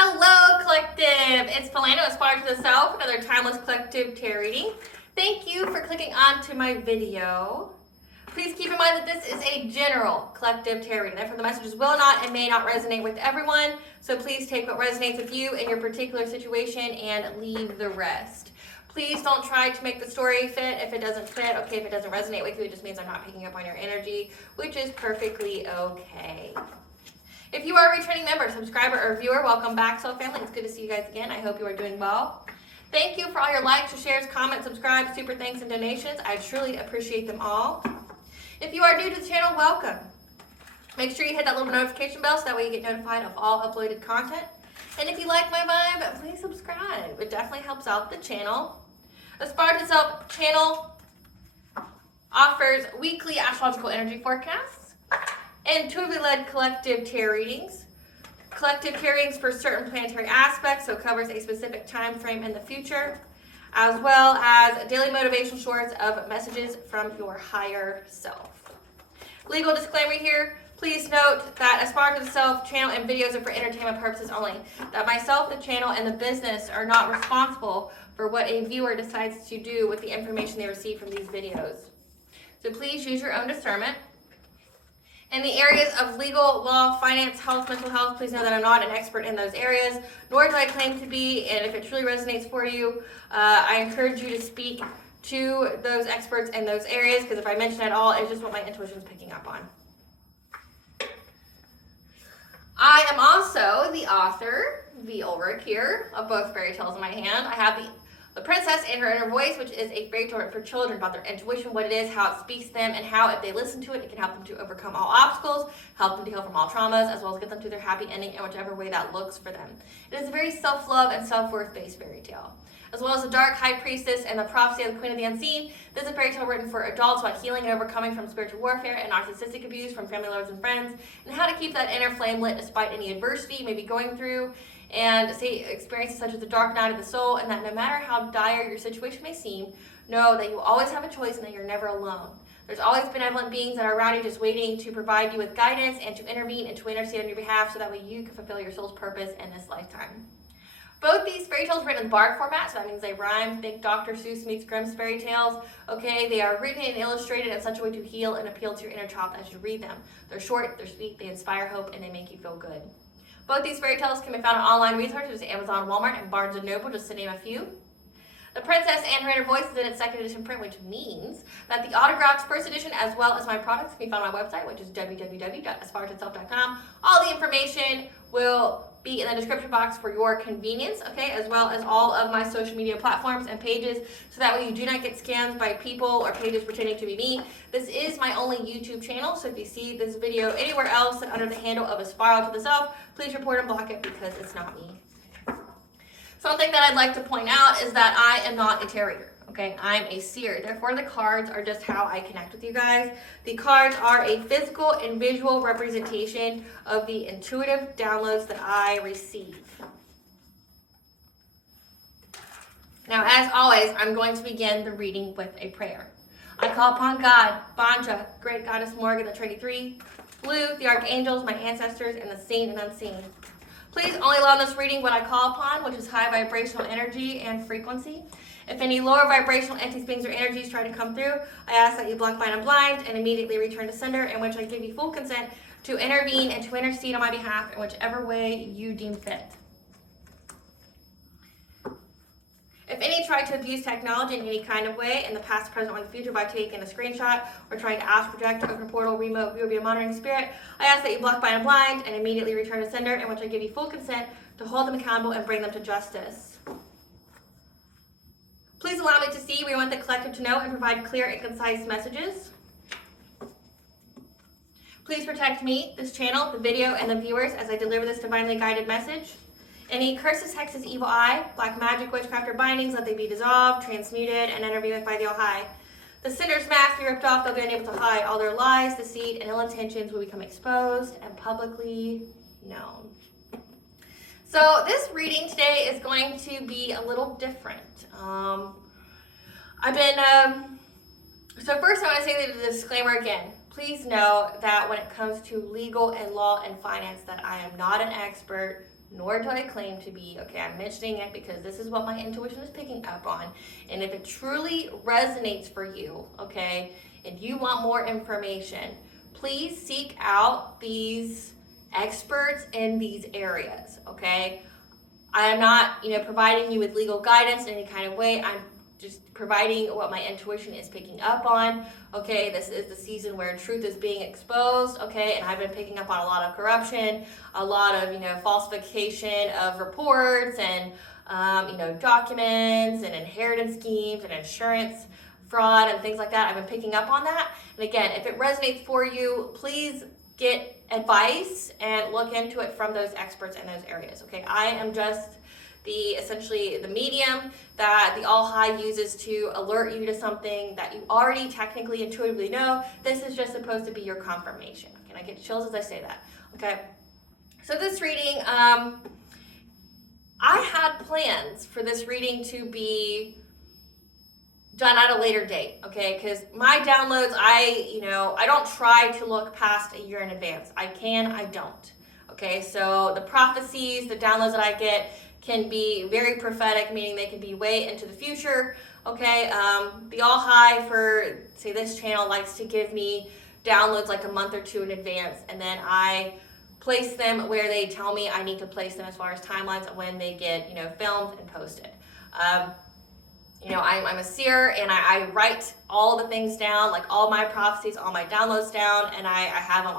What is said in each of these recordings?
Hello, collective. It's Philando, Aspire to the Self, another timeless collective tarot reading. Thank you for clicking on to my video. Please keep in mind that this is a general collective tarot reading. Therefore, the messages will not and may not resonate with everyone. So please take what resonates with you in your particular situation and leave the rest. Please don't try to make the story fit if it doesn't fit. Okay, if it doesn't resonate with you, it just means I'm not picking up on your energy, which is perfectly okay. If you are a returning member, subscriber, or viewer, welcome back, Soul Family. It's good to see you guys again. I hope you are doing well. Thank you for all your likes, your shares, comments, subscribes, super thanks, and donations. I truly appreciate them all. If you are new to the channel, welcome. Make sure you hit that little notification bell so that way you get notified of all uploaded content. And if you like my vibe, please subscribe. It definitely helps out the channel. Aspire to Self channel offers weekly astrological energy forecasts, intuitively led collective tarot readings, collective tarot readings for certain planetary aspects, so it covers a specific time frame in the future, as well as daily motivational shorts of messages from your higher self. Legal disclaimer here. Please note that Aspire to the Self channel and videos are for entertainment purposes only. That myself, the channel, and the business are not responsible for what a viewer decides to do with the information they receive from these videos. So please use your own discernment. In the areas of legal, law, finance, health, mental health, please know that I'm not an expert in those areas, nor do I claim to be, and if it truly resonates for you, I encourage you to speak to those experts in those areas, because if I mention it all, it's just what my intuition is picking up on. I am also the author, the Ulrich here, of both fairy tales in my hand. I have the Princess and Her Inner Voice, which is a fairy tale for children about their intuition, what it is, how it speaks to them, and how if they listen to it, it can help them to overcome all obstacles, help them to heal from all traumas, as well as get them to their happy ending in whichever way that looks for them. It is a very self-love and self-worth based fairy tale. As well as the Dark High Priestess and the Prophecy of the Queen of the Unseen, this is a fairy tale written for adults about healing and overcoming from spiritual warfare and narcissistic abuse from family, lovers, and friends, and how to keep that inner flame lit despite any adversity you may be going through, and say experiences such as the dark night of the soul, and that no matter how dire your situation may seem, know that you always have a choice and that you're never alone. There's always benevolent beings that are around you just waiting to provide you with guidance and to intervene and to intercede on your behalf so that way you can fulfill your soul's purpose in this lifetime. Both these fairy tales are written in bark format, so that means they rhyme. Think Dr. Seuss meets Grimm's fairy tales. Okay, they are written and illustrated in such a way to heal and appeal to your inner child as you read them. They're short, they're sweet, they inspire hope, and they make you feel good. Both these fairy tales can be found on online resources, Amazon, Walmart, and Barnes & Noble, just to name a few. The Princess and Her Inner Voice is in its second edition print, which means that the autographed first edition, as well as my products, can be found on my website, which is www.aspiraltotheself.com. All the information will be in the description box for your convenience, okay, as well as all of my social media platforms and pages, so that way you do not get scammed by people or pages pretending to be me. This is my only YouTube channel, so if you see this video anywhere else under the handle of Aspire to the Self, please report and block it because it's not me. Something that I'd like to point out is that I am not a tarot reader, okay? I'm a seer. Therefore, the cards are just how I connect with you guys. The cards are a physical and visual representation of the intuitive downloads that I receive. Now, as always, I'm going to begin the reading with a prayer. I call upon God, Banja, Great Goddess Morgan, the Trinity Three, Blue, the Archangels, my ancestors, and the seen and unseen. Please only allow in this reading what I call upon, which is high vibrational energy and frequency. If any lower vibrational entities, beings, or energies try to come through, I ask that you block, bind, and blind, and immediately return to sender, in which I give you full consent to intervene and to intercede on my behalf in whichever way you deem fit. If any try to abuse technology in any kind of way, in the past, present, or in the future, by taking a screenshot or trying to astral project, open a portal, remote view, or be a monitoring spirit, I ask that you block, bind, and blind, and immediately return to sender, in which I give you full consent to hold them accountable and bring them to justice. Please allow me to see where you want the collective to know and provide clear and concise messages. Please protect me, this channel, the video, and the viewers as I deliver this divinely guided message. Any curses, hexes, evil eye, black magic, witchcraft, or bindings, let they be dissolved, transmuted, and intervened by the All-High. The sinner's mask be ripped off, they'll be unable to hide. All their lies, deceit, and ill intentions will become exposed and publicly known. So this reading today is going to be a little different. So first I want to say the disclaimer again. please know that when it comes to legal and law and finance, that I am not an expert, nor do I claim to be. Okay, I'm mentioning it because this is what my intuition is picking up on. And if it truly resonates for you, okay, and you want more information, please seek out these experts in these areas, okay? I am not, providing you with legal guidance in any kind of way. I'm just providing what my intuition is picking up on, okay? This is the season where truth is being exposed, okay? And I've been picking up on a lot of corruption, a lot of, falsification of reports and, documents and inheritance schemes and insurance fraud and things like that. I've been picking up on that. And again, if it resonates for you, please get advice and look into it from those experts in those areas, okay? I am just essentially the medium that the All High uses to alert you to something that you already technically intuitively know. This is just supposed to be your confirmation. Okay, and I get chills as I say that, okay? So this reading, I had plans for this reading to be done at a later date, okay? Because my downloads, I don't try to look past a year in advance. I can, I don't, okay? So the prophecies, the downloads that I get can be very prophetic, meaning they can be way into the future, okay? The All High for, say, this channel likes to give me downloads like a month or two in advance, and then I place them where they tell me I need to place them as far as timelines of when they get, filmed and posted. I'm a seer, and I write all the things down, like all my prophecies, all my downloads down, and I have them,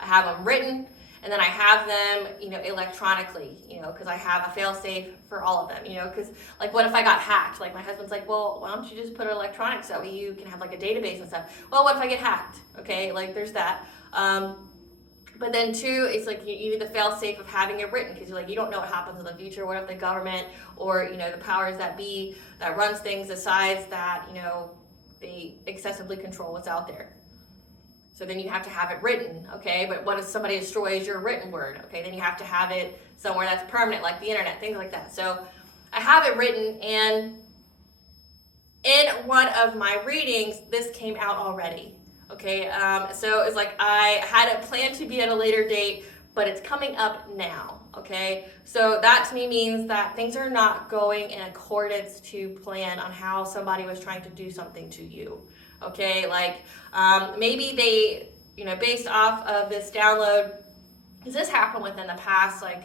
I have them written, and then I have them, electronically, because I have a fail-safe for all of them, because, like, what if I got hacked? Like, my husband's like, well, why don't you just put it electronic so you can have, like, a database and stuff? Well, what if I get hacked? Okay, like, there's that. But then, too, it's like you need the fail-safe of having it written, because you're like, you don't know what happens in the future. What if the government or, the powers that be that runs things decides that, they excessively control what's out there? So then you have to have it written, okay? But what if somebody destroys your written word? Okay, then you have to have it somewhere that's permanent, like the internet, things like that. So I have it written, and in one of my readings, this came out already, okay? So it's like I had it planned to be at a later date, but it's coming up now, okay? So that to me means that things are not going in accordance to plan on how somebody was trying to do something to you. Okay, like maybe they, based off of this download, does this happen within the past like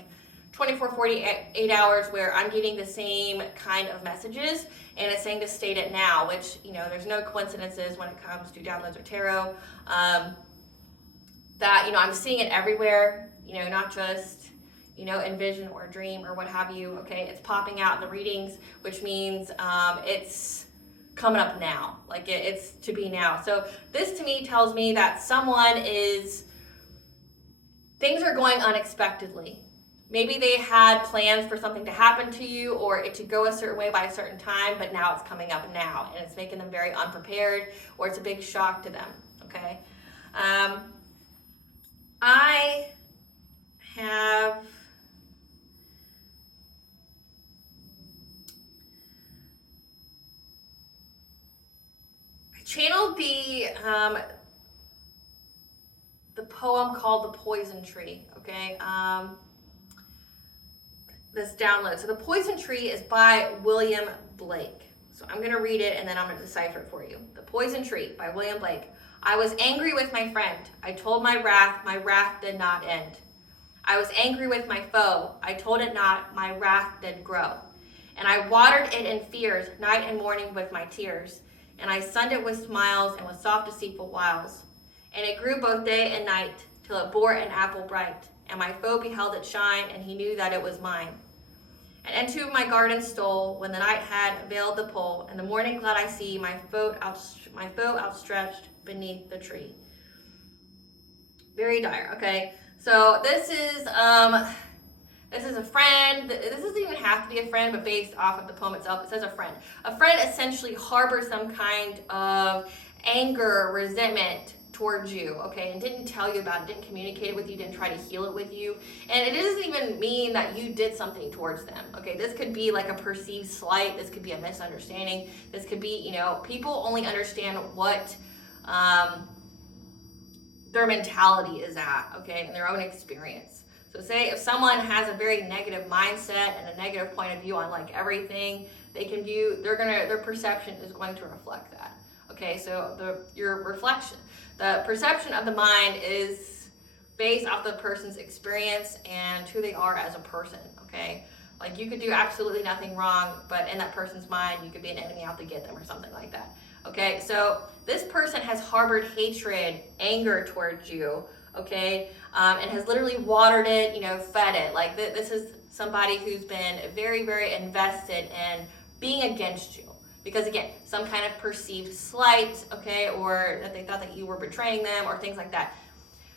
24, 48 hours where I'm getting the same kind of messages, and it's saying to state it now, which, there's no coincidences when it comes to downloads or tarot, that, I'm seeing it everywhere, not just, in vision or dream or what have you, okay? It's popping out in the readings, which means it's coming up now, like it's to be now. So this to me tells me that things are going unexpectedly. Maybe they had plans for something to happen to you or it to go a certain way by a certain time, but now it's coming up now and it's making them very unprepared, or it's a big shock to them, okay? I have channeled the poem called The Poison Tree, okay? This download. So The Poison Tree is by William Blake. So I'm going to read it and then I'm going to decipher it for you. The Poison Tree by William Blake. I was angry with my friend. I told my wrath did not end. I was angry with my foe. I told it not, my wrath did grow. And I watered it in fears, night and morning with my tears. And I sunned it with smiles and with soft deceitful wiles. And it grew both day and night, till it bore an apple bright. And my foe beheld it shine, and he knew that it was mine. And into my garden stole, when the night had veiled the pole, and the morning glad I see my foe outstretched beneath the tree. Very dire, okay? So this is a friend. This doesn't even have to be a friend, but based off of the poem itself, it says a friend. A friend essentially harbors some kind of anger, resentment towards you, okay, and didn't tell you about it, didn't communicate it with you, didn't try to heal it with you, and it doesn't even mean that you did something towards them, okay? This could be like a perceived slight, this could be a misunderstanding, this could be, people only understand what their mentality is at, okay, and their own experience. So say if someone has a very negative mindset and a negative point of view on like everything, they can view, their perception is going to reflect that. Okay, so your reflection, the perception of the mind is based off the person's experience and who they are as a person, okay? Like you could do absolutely nothing wrong, but in that person's mind, you could be an enemy out to get them or something like that. Okay, so this person has harbored hatred, anger towards you, okay, and has literally watered it, fed it. Like this is somebody who's been very, very invested in being against you. Because again, some kind of perceived slight, okay, or that they thought that you were betraying them or things like that.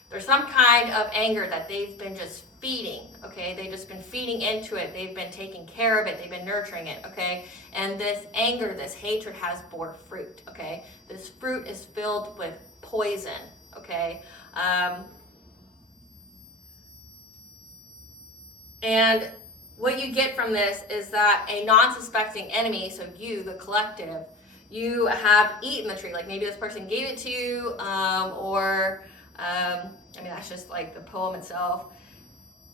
There's some kind of anger that they've been just feeding, okay? They've just been feeding into it. They've been taking care of it. They've been nurturing it, okay? And this anger, this hatred has bore fruit, okay? This fruit is filled with poison, okay? And what you get from this is that a non-suspecting enemy, so you, the collective, you have eaten the tree. Like maybe this person gave it to you, that's just like the poem itself.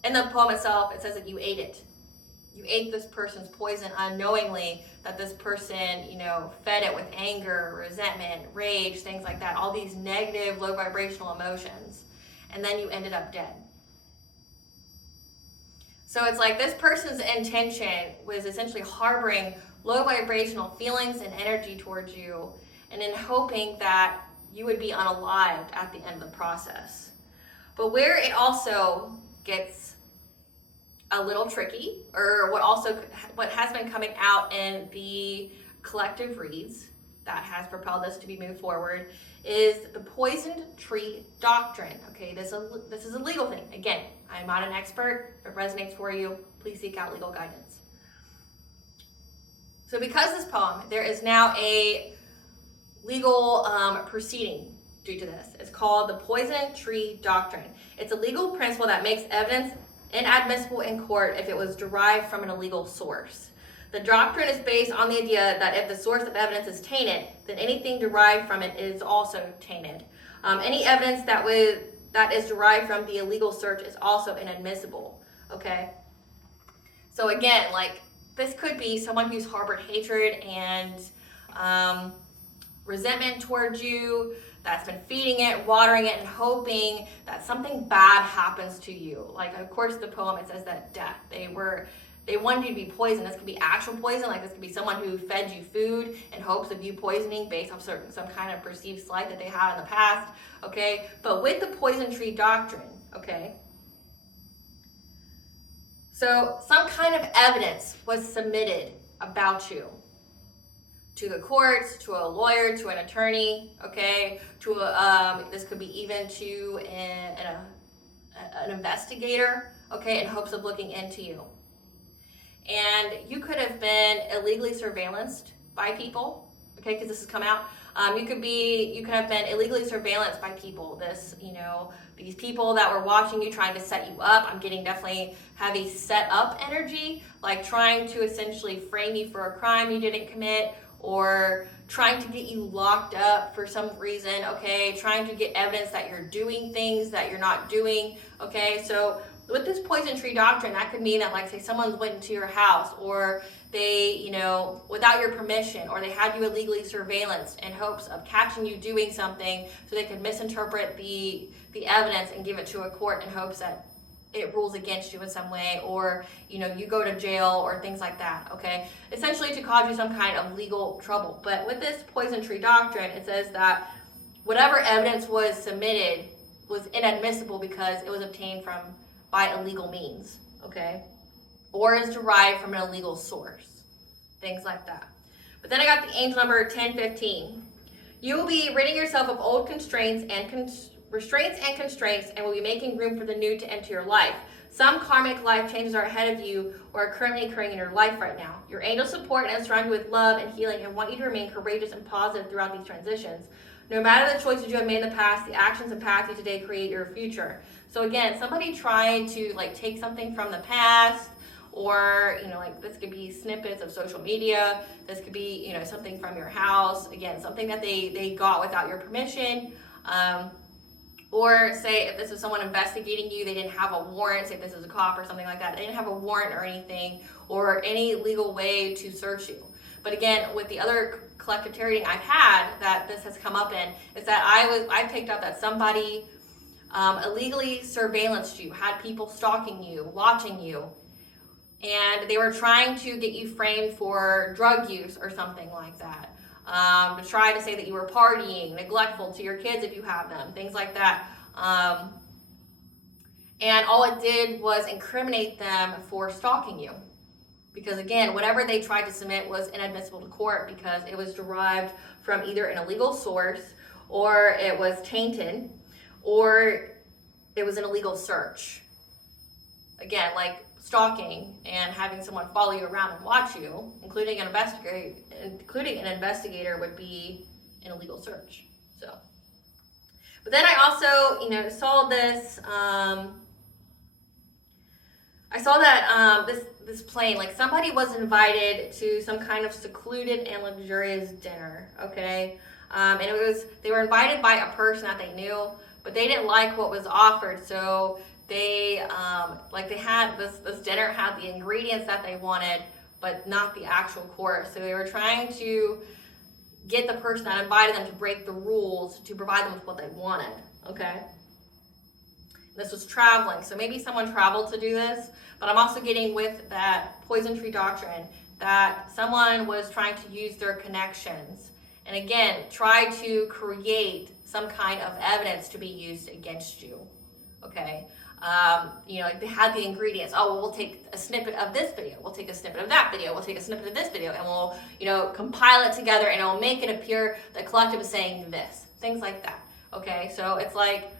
In the poem itself, it says that you ate it. You ate this person's poison unknowingly, that this person, fed it with anger, resentment, rage, things like that, all these negative, low vibrational emotions. And then you ended up dead. So it's like this person's intention was essentially harboring low vibrational feelings and energy towards you, and in hoping that you would be unalived at the end of the process. But where it also gets a little tricky, or what has been coming out in the collective reads that has propelled us to be moved forward, is the poisoned tree doctrine. Okay, this is a legal thing. Again, I'm not an expert. If it resonates for you, please seek out legal guidance. So because this poem, there is now a legal proceeding due to this. It's called the poison tree doctrine. It's a legal principle that makes evidence inadmissible in court if it was derived from an illegal source. The doctrine is based on the idea that if the source of evidence is tainted, then anything derived from it is also tainted. Any evidence that is derived from the illegal search is also inadmissible. Okay? So again, like this could be someone who's harbored hatred and resentment towards you, that's been feeding it, watering it, and hoping that something bad happens to you. Like, of course, the poem, it says that death. They wanted you to be poisoned. This could be actual poison. Like, this could be someone who fed you food in hopes of you poisoning based off some kind of perceived slight that they had in the past, okay? But with the poison tree doctrine, okay, so some kind of evidence was submitted about you to the courts, to a lawyer, to an attorney, okay, this could be even to an investigator, okay, in hopes of looking into you. And you could have been illegally surveillanced by people, okay, because this has come out. You could have been illegally surveillanced by people. These people that were watching you, trying to set you up. I'm getting definitely heavy set up energy, like trying to essentially frame you for a crime you didn't commit, or trying to get you locked up for some reason, okay? Trying to get evidence that you're doing things that you're not doing, okay? So with this poison tree doctrine, that could mean that, like, say someone went into your house, or they, without your permission, or they had you illegally surveillanced in hopes of catching you doing something so they could misinterpret the evidence and give it to a court in hopes that it rules against you in some way, or you go to jail or things like that, okay? Essentially to cause you some kind of legal trouble. But with this poison tree doctrine, it says that whatever evidence was submitted was inadmissible because it was obtained by illegal means, okay? Or is derived from an illegal source, things like that. But then I got the angel number 1015. You will be ridding yourself of old constraints and restraints and constraints, and will be making room for the new to enter your life. Some karmic life changes are ahead of you or are currently occurring in your life right now. Your angels support and surround you with love and healing and want you to remain courageous and positive throughout these transitions. No matter the choices you have made in the past, the actions and paths you today create your future. So again, somebody tried to take something from the past, or this could be snippets of social media. This could be something from your house. Again, something that they got without your permission. Or say if this is someone investigating you, they didn't have a warrant, say if this is a cop or something like that, they didn't have a warrant or anything, or any legal way to search you. But again, with the other collective tarot reading I've had that this has come up in, is that I picked up that somebody illegally surveillanced you, had people stalking you, watching you, and they were trying to get you framed for drug use or something like that. To try to say that you were partying, neglectful to your kids if you have them, things like that. And all it did was incriminate them for stalking you. Because again, whatever they tried to submit was inadmissible to court because it was derived from either an illegal source, or it was tainted, or it was an illegal search. Again, like stalking and having someone follow you around and watch you, including an investigator, would be an illegal search. So, but then I also, saw this. I saw that this plane, like somebody was invited to some kind of secluded and luxurious dinner. Okay, and they were invited by a person that they knew, but they didn't like what was offered, so they had this dinner had the ingredients that they wanted, but not the actual course. So they were trying to get the person that invited them to break the rules to provide them with what they wanted. Okay. This was traveling, so maybe someone traveled to do this, but I'm also getting with that poison tree doctrine that someone was trying to use their connections and again try to create some kind of evidence to be used against you. Okay. Like they had the ingredients. Oh, well, we'll take a snippet of this video. We'll take a snippet of that video. We'll take a snippet of this video, and we'll, compile it together, and it'll make it appear the collective is saying this. Things like that. Okay, so it's like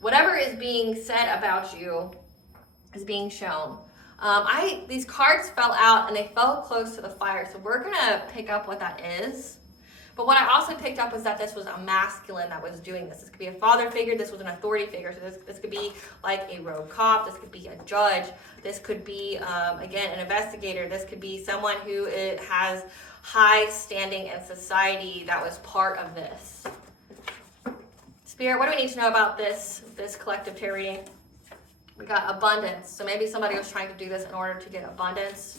whatever is being said about you is being shown. These cards fell out, and they fell close to the fire, so we're gonna pick up what that is. But what I also picked up was that this was a masculine that was doing this. This could be a father figure. This was an authority figure. So this could be like a rogue cop. This could be a judge. This could be, again, an investigator. This could be someone who has high standing in society that was part of this. Spirit, what do we need to know about this collective tarot reading? We got abundance. So maybe somebody was trying to do this in order to get abundance.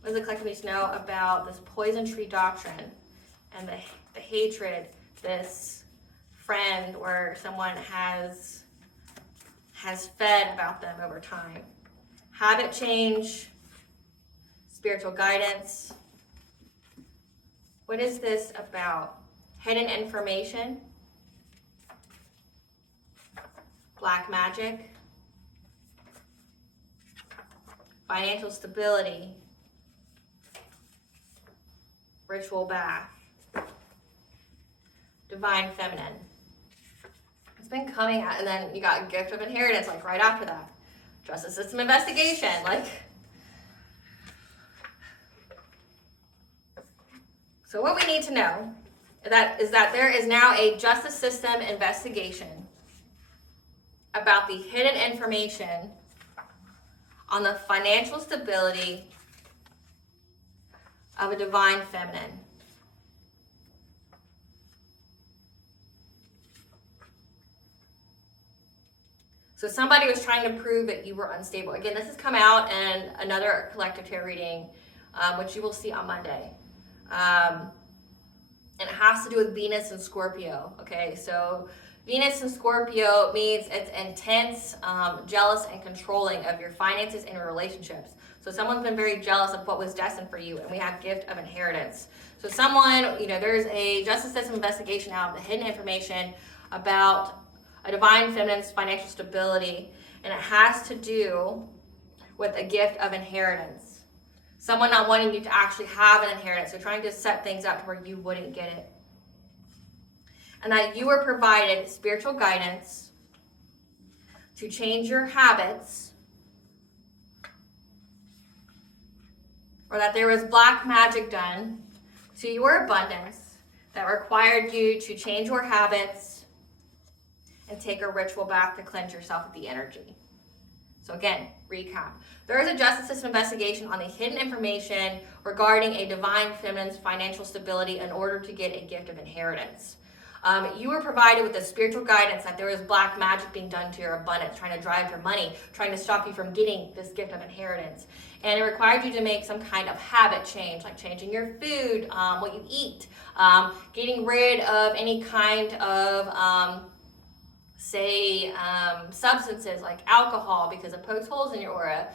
What does the collective need to know about this poison tree doctrine and the hatred, this friend where someone has fed about them over time? Habit change, spiritual guidance. What is this about? Hidden information, black magic, financial stability, ritual bath, divine feminine. It's been coming out, and then you got gift of inheritance, like right after that. Justice system investigation, like. So what we need to know is that there is now a justice system investigation about the hidden information on the financial stability of a divine feminine. So somebody was trying to prove that you were unstable. Again, this has come out in another collective tarot reading, which you will see on Monday. And it has to do with Venus and Scorpio. Okay, so Venus and Scorpio means it's intense, jealous, and controlling of your finances and your relationships. So someone's been very jealous of what was destined for you, and we have gift of inheritance. So someone, there's a justice system investigation out of the hidden information about a divine feminine's financial stability, and it has to do with a gift of inheritance. Someone not wanting you to actually have an inheritance, so trying to set things up to where you wouldn't get it. And that you were provided spiritual guidance to change your habits, or that there was black magic done to your abundance that required you to change your habits and take a ritual bath to cleanse yourself of the energy. So again, recap. There is a justice system investigation on the hidden information regarding a divine feminine's financial stability in order to get a gift of inheritance. You were provided with the spiritual guidance that there was black magic being done to your abundance, trying to drive your money, trying to stop you from getting this gift of inheritance. And it required you to make some kind of habit change, like changing your food, what you eat, getting rid of any kind of, substances like alcohol because it pokes holes in your aura.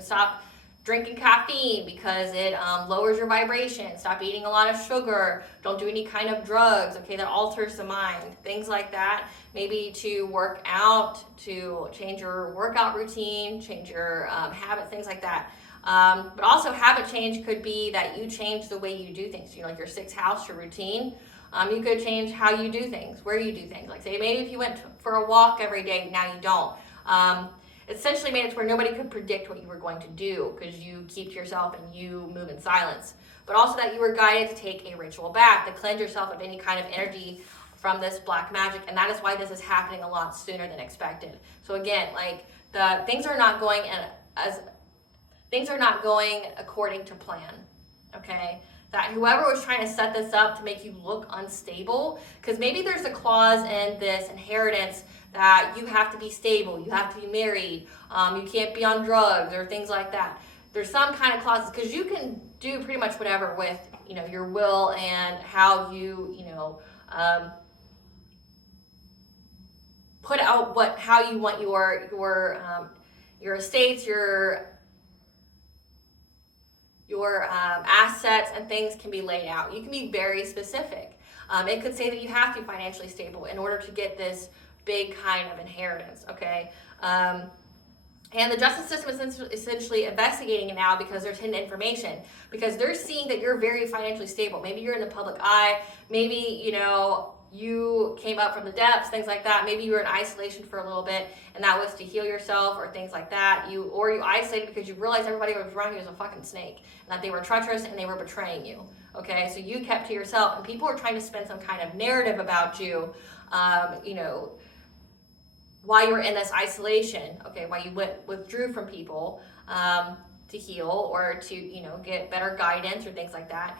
Stop drinking caffeine because it lowers your vibration. Stop eating a lot of sugar. Don't do any kind of drugs, okay, that alters the mind. Things like that. Maybe to work out, to change your workout routine, change your habits, things like that. But also habit change could be that you change the way you do things, like your sixth house, your routine. You could change how you do things, where you do things. Like say maybe if you went for a walk every day, now you don't. Essentially made it to where nobody could predict what you were going to do because you keep to yourself and you move in silence. But also that you were guided to take a ritual bath, to cleanse yourself of any kind of energy from this black magic. And that is why this is happening a lot sooner than expected. So again, like things are not going according to plan, okay? That whoever was trying to set this up to make you look unstable, because maybe there's a clause in this inheritance that you have to be stable, you have to be married, you can't be on drugs or things like that. There's some kind of clauses, because you can do pretty much whatever with your will and how you put out how you want your estates, your assets and things can be laid out. You can be very specific. It could say that you have to be financially stable in order to get this big kind of inheritance, okay? And the justice system is essentially investigating it now because there's hidden information, because they're seeing that you're very financially stable. Maybe you're in the public eye, maybe, you came up from the depths, things like that. Maybe you were in isolation for a little bit, and that was to heal yourself or things like that. You isolated because you realized everybody around you was a fucking snake, and that they were treacherous and they were betraying you. Okay, so you kept to yourself, and people were trying to spin some kind of narrative about you, while you were in this isolation. Okay, while you withdrew from people to heal or to get better guidance or things like that.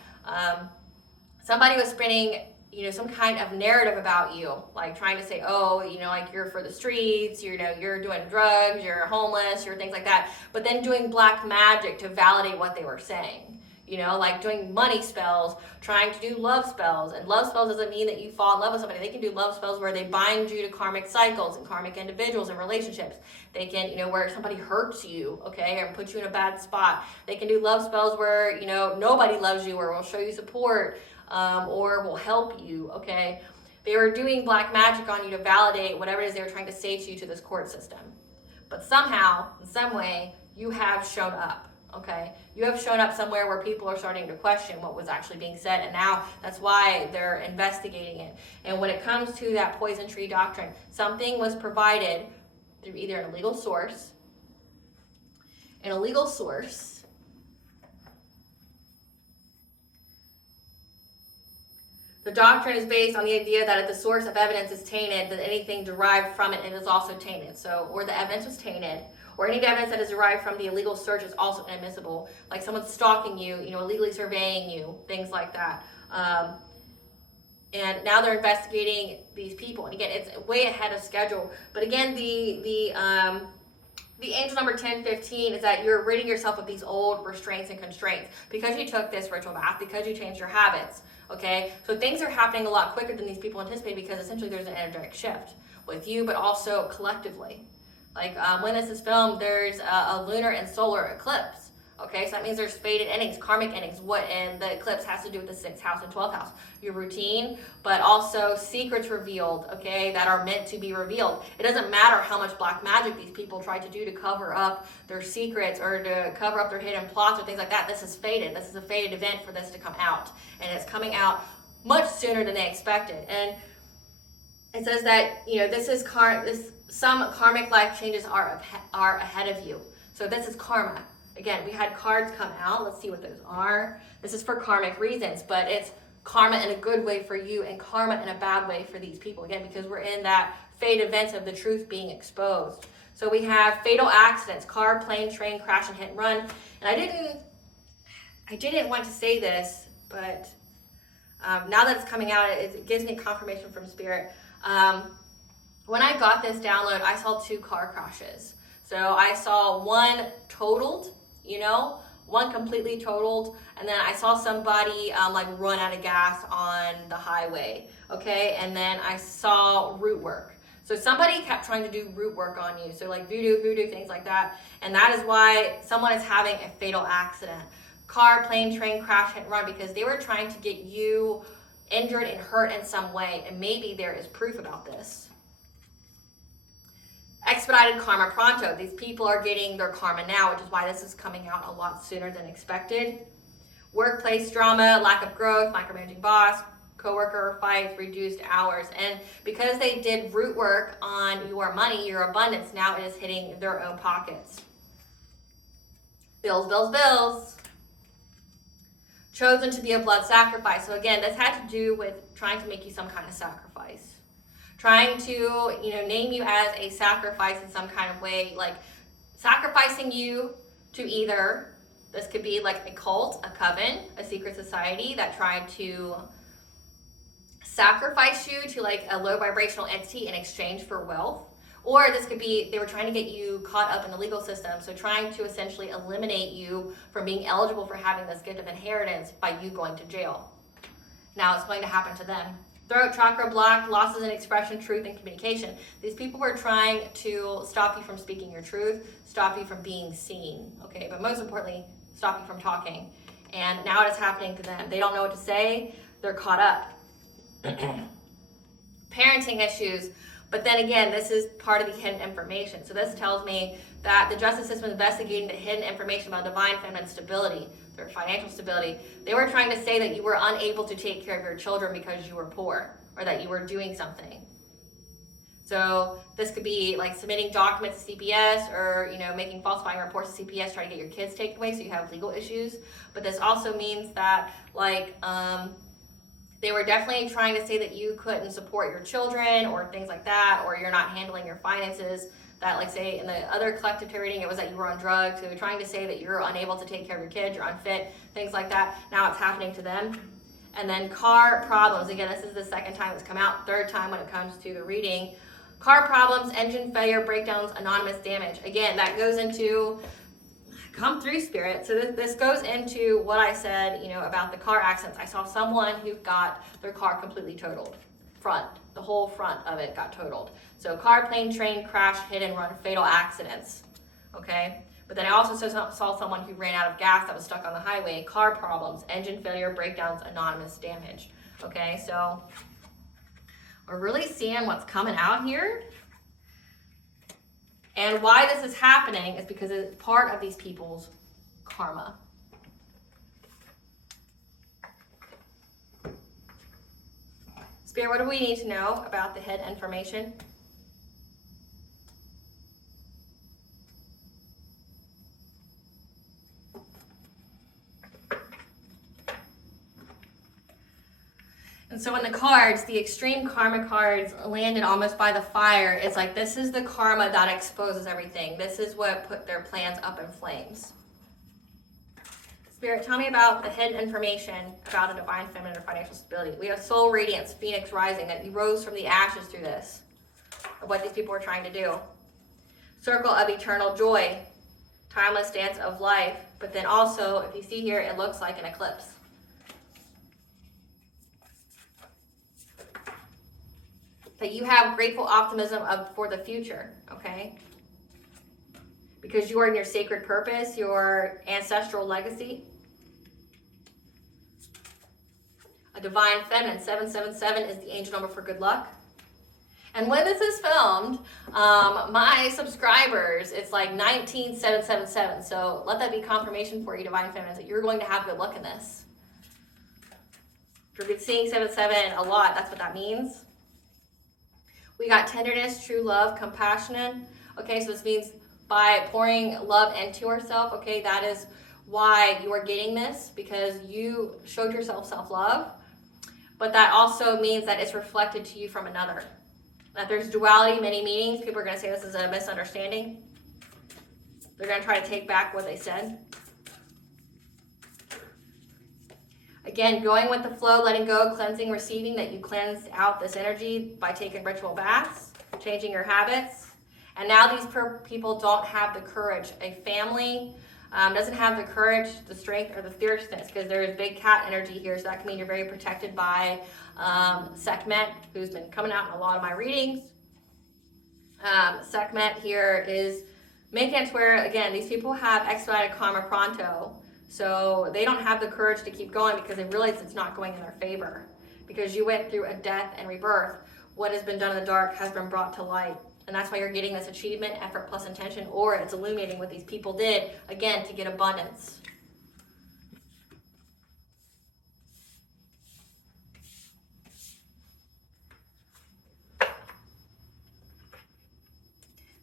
Somebody was spinning some kind of narrative about you, like trying to say, like you're for the streets, you're doing drugs, you're homeless, you're things like that, but then doing black magic to validate what they were saying, like doing money spells, trying to do love spells. And love spells doesn't mean that you fall in love with somebody. They can do love spells where they bind you to karmic cycles and karmic individuals and relationships. They can, where somebody hurts you, okay, or puts you in a bad spot. They can do love spells where, nobody loves you or will show you support, or will help you, okay? They were doing black magic on you to validate whatever it is they were trying to say to you to this court system. But somehow, in some way, you have shown up, okay? You have shown up somewhere where people are starting to question what was actually being said, and now that's why they're investigating it. And when it comes to that poison tree doctrine, something was provided through either an illegal source, the doctrine is based on the idea that if the source of evidence is tainted, then anything derived from it is also tainted. So, or the evidence was tainted, or any evidence that is derived from the illegal search is also inadmissible. Like someone's stalking you, illegally surveying you, things like that. And now they're investigating these people. And again, it's way ahead of schedule. But again, the angel number 1015 is that you're ridding yourself of these old restraints and constraints because you took this ritual bath, because you changed your habits. Okay, so things are happening a lot quicker than these people anticipate because essentially there's an energetic shift with you, but also collectively. Like when this is filmed, there's a lunar and solar eclipse. Okay, so that means there's faded endings, karmic endings. And the eclipse has to do with the 6th house and 12th house, your routine, but also secrets revealed, okay, that are meant to be revealed. It doesn't matter how much black magic these people try to do to cover up their secrets or to cover up their hidden plots or things like that. This is faded. This is a faded event for this to come out, and it's coming out much sooner than they expected. And it says that some karmic life changes are ahead of you. So this is karma. Again, we had cards come out. Let's see what those are. This is for karmic reasons, but it's karma in a good way for you and karma in a bad way for these people. Again, because we're in that fate events of the truth being exposed. So we have fatal accidents, car, plane, train, crash, and hit and run. And I didn't want to say this, but Now that it's coming out, it gives me confirmation from Spirit. When I got this download, I saw 2 car crashes. So I saw one totaled, one completely totaled, and then I saw somebody like run out of gas on the highway, okay? And then I saw root work. So somebody kept trying to do root work on you. So like voodoo, things like that. And that is why someone is having a fatal accident. Car, plane, train, crash, hit and run, because they were trying to get you injured and hurt in some way. And maybe there is proof about this. Expedited karma pronto. These people are getting their karma now, which is why this is coming out a lot sooner than expected. Workplace drama, lack of growth, micromanaging boss, coworker fights, reduced hours. And because they did root work on your money, your abundance, now it is hitting their own pockets. Bills, bills, bills. Chosen to be a blood sacrifice. So again, this had to do with trying to make you some kind of sacrifice. Trying to, name you as a sacrifice in some kind of way, like sacrificing you to either, this could be like a cult, a coven, a secret society that tried to sacrifice you to like a low vibrational entity in exchange for wealth. Or this could be, they were trying to get you caught up in the legal system, so trying to essentially eliminate you from being eligible for having this gift of inheritance by you going to jail. Now it's going to happen to them. Throat chakra blocked, losses in expression, truth, and communication. These people were trying to stop you from speaking your truth, stop you from being seen, okay? But most importantly, stop you from talking. And now it is happening to them. They don't know what to say. They're caught up. Parenting issues. But then again, this is part of the hidden information. So this tells me that the justice system is investigating the hidden information about divine feminine stability, their financial stability. They were trying to say that you were unable to take care of your children because you were poor, or that you were doing something. So this could be like submitting documents to CPS, or making falsifying reports to CPS, trying to get your kids taken away, so you have legal issues. But this also means that they were definitely trying to say that you couldn't support your children or things like that, or you're not handling your finances. That, like, say, in the other collective reading, it was that you were on drugs. So they're trying to say that you're unable to take care of your kids, you're unfit, things like that. Now it's happening to them. And then car problems. Again, this is the second time it's come out, third time when it comes to the reading. Car problems, engine failure, breakdowns, anonymous damage. Again, that goes into, come through, Spirit. So this goes into what I said, about the car accidents. I saw someone who got their car completely totaled. The whole front of it got totaled. So car, plane, train, crash, hit and run, fatal accidents, okay? But then I also saw someone who ran out of gas that was stuck on the highway, car problems, engine failure, breakdowns, anonymous damage, okay? So we're really seeing what's coming out here. And why this is happening is because it's part of these people's karma. Spirit, what do we need to know about the hidden information? And so in the cards, the extreme karma cards landed almost by the fire. It's like, this is the karma that exposes everything. This is what put their plans up in flames. Spirit, tell me about the hidden information about a divine feminine or financial stability. We have soul radiance, phoenix rising, that you rose from the ashes through this, of what these people were trying to do. Circle of eternal joy, timeless dance of life. But then also, if you see here, it looks like an eclipse. That you have grateful optimism for the future, okay? Because you are in your sacred purpose, your ancestral legacy. A divine feminine, 777 is the angel number for good luck. And when this is filmed, my subscribers, it's like 19777. So let that be confirmation for you, divine feminines, that you're going to have good luck in this. If you're seeing 77 a lot, that's what that means. We got tenderness, true love, compassion. Okay, so this means by pouring love into yourself, okay, that is why you are getting this, because you showed yourself self-love. But that also means that it's reflected to you from another. That there's duality, many meanings. People are going to say this is a misunderstanding. They're going to try to take back what they said. Again, going with the flow, letting go, cleansing, receiving, that you cleansed out this energy by taking ritual baths, changing your habits. And now these people don't have the courage. A family doesn't have the courage, the strength, or the fierceness, because there is big cat energy here. So that can mean you're very protected by Sekhmet, who's been coming out in a lot of my readings. Sekhmet here is making it to where, again, these people have expedited karma pronto. So they don't have the courage to keep going because they realize it's not going in their favor. Because you went through a death and rebirth. What has been done in the dark has been brought to light. And that's why you're getting this achievement, effort plus intention, or it's illuminating what these people did, again, to get abundance.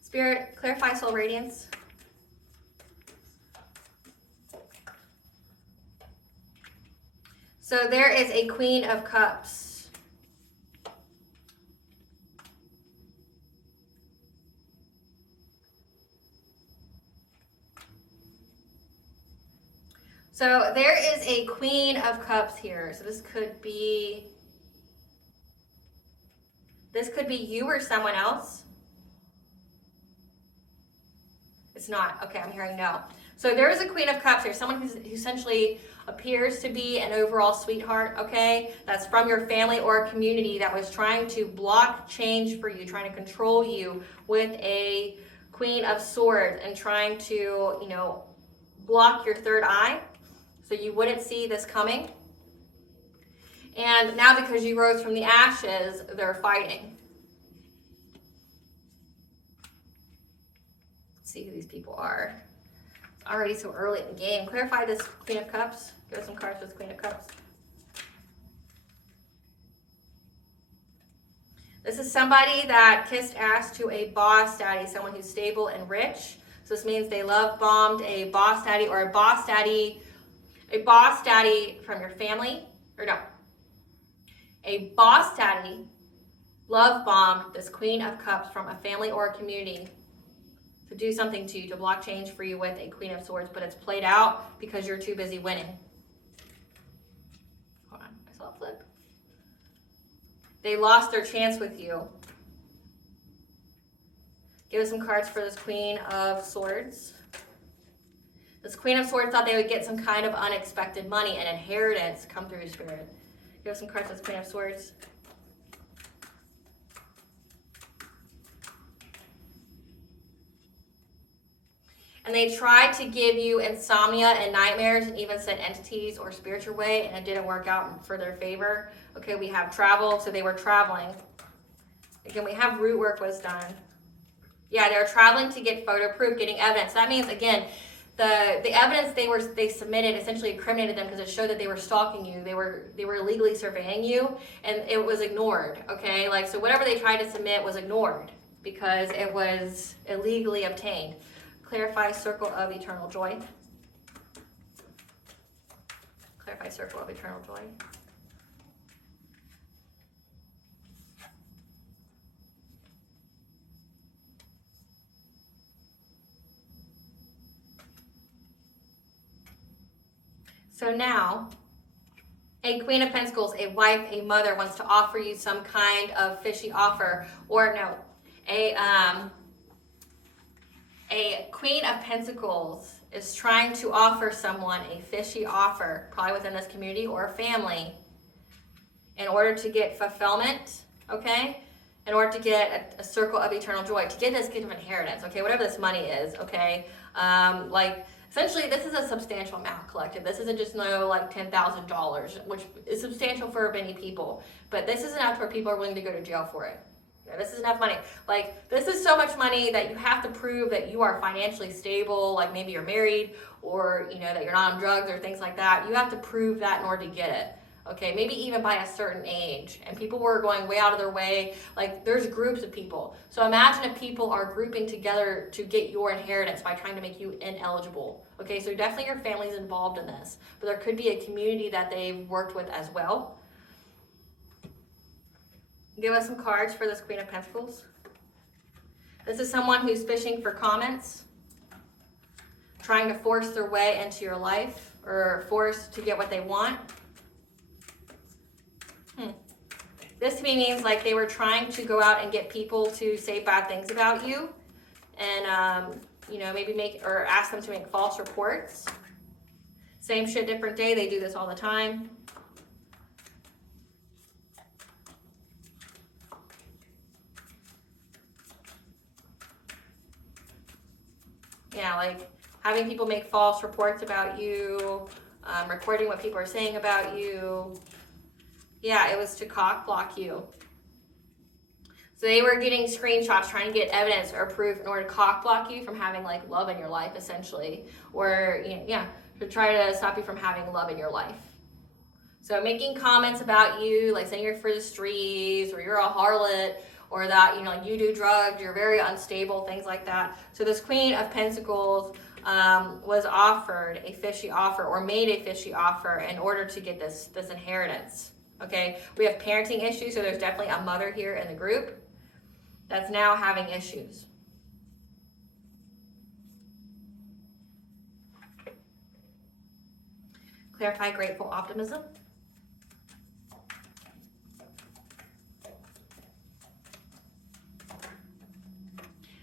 Spirit, clarify soul radiance. So there is a Queen of Cups. So there is a Queen of Cups here. So this could be you or someone else. It's not. Okay, I'm hearing no. So there is a Queen of Cups here, someone who essentially appears to be an overall sweetheart, okay? That's from your family or community that was trying to block change for you, trying to control you with a Queen of Swords and trying to, block your third eye so you wouldn't see this coming. And now because you rose from the ashes, they're fighting. Let's see who these people are. It's already so early in the game. Clarify this Queen of Cups. Give us some cards for this Queen of Cups. This is somebody that kissed ass to a boss daddy, someone who's stable and rich. So this means they love bombed a boss daddy or a boss daddy from your family, or no. A boss daddy love bombed this Queen of Cups from a family or a community to do something to you, to block change for you with a Queen of Swords, but it's played out because you're too busy winning. Hold on, I saw a flip. They lost their chance with you. Give us some cards for this Queen of Swords. This Queen of Swords thought they would get some kind of unexpected money and inheritance come through your spirit. Give us some cards for this Queen of Swords. And they tried to give you insomnia and nightmares and even sent entities or spiritual way, and it didn't work out for their favor. Okay, we have travel, so they were traveling. Again, we have root work was done. Yeah, they were traveling to get photo proof, getting evidence. That means, again, the evidence they submitted essentially incriminated them because it showed that they were stalking you. They were illegally surveying you, and it was ignored. Okay, so whatever they tried to submit was ignored because it was illegally obtained. Clarify circle of eternal joy. Clarify circle of eternal joy. So now, a Queen of Pentacles, a wife, a mother wants to offer you some kind of fishy offer, or no, a Queen of Pentacles is trying to offer someone a fishy offer, probably within this community or family, in order to get fulfillment, okay? In order to get a circle of eternal joy, to get this gift of inheritance, okay? Whatever this money is, okay? Essentially, this is a substantial amount collected. This isn't just $10,000, which is substantial for many people. But this is enough where people are willing to go to jail for it. Yeah, this is enough money. This is so much money that you have to prove that you are financially stable, maybe you're married, or that you're not on drugs or things like that. You have to prove that in order to get it. Okay, maybe even by a certain age. And people were going way out of their way. There's groups of people. So imagine if people are grouping together to get your inheritance by trying to make you ineligible. Okay, so definitely your family's involved in this. But there could be a community that they've worked with as well. Give us some cards for this Queen of Pentacles. This is someone who's fishing for comments, trying to force their way into your life, or force to get what they want. This to me means like they were trying to go out and get people to say bad things about you, and you know, maybe make or ask them to make false reports. Same shit, different day. They do this all the time. Yeah, like having people make false reports about you, recording what people are saying about you. Yeah, it was to cock block you. So they were getting screenshots, trying to get evidence or proof in order to cock block you from having like love in your life, essentially. Or, you know, yeah, to try to stop you from having love in your life. So making comments about you, like saying you're for the streets, or you're a harlot, or that, you know, like you do drugs, you're very unstable, things like that. So this Queen of Pentacles was offered a fishy offer, or made a fishy offer in order to get this inheritance. Okay, we have parenting issues, so there's definitely a mother here in the group that's now having issues. Clarify grateful optimism.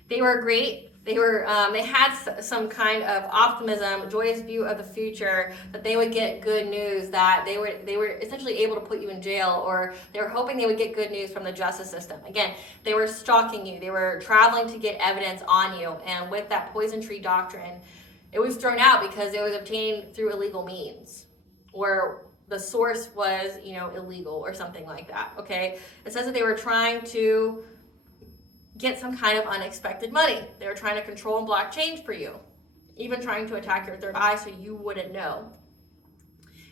They were great. They had some kind of optimism, joyous view of the future, that they would get good news, that they were essentially able to put you in jail, or they were hoping they would get good news from the justice system. Again, they were stalking you. They were traveling to get evidence on you. And with that poison tree doctrine, it was thrown out because it was obtained through illegal means, or the source was, you know, illegal or something like that. Okay, it says that they were trying to get some kind of unexpected money. They were trying to control and block change for you, even trying to attack your third eye so you wouldn't know.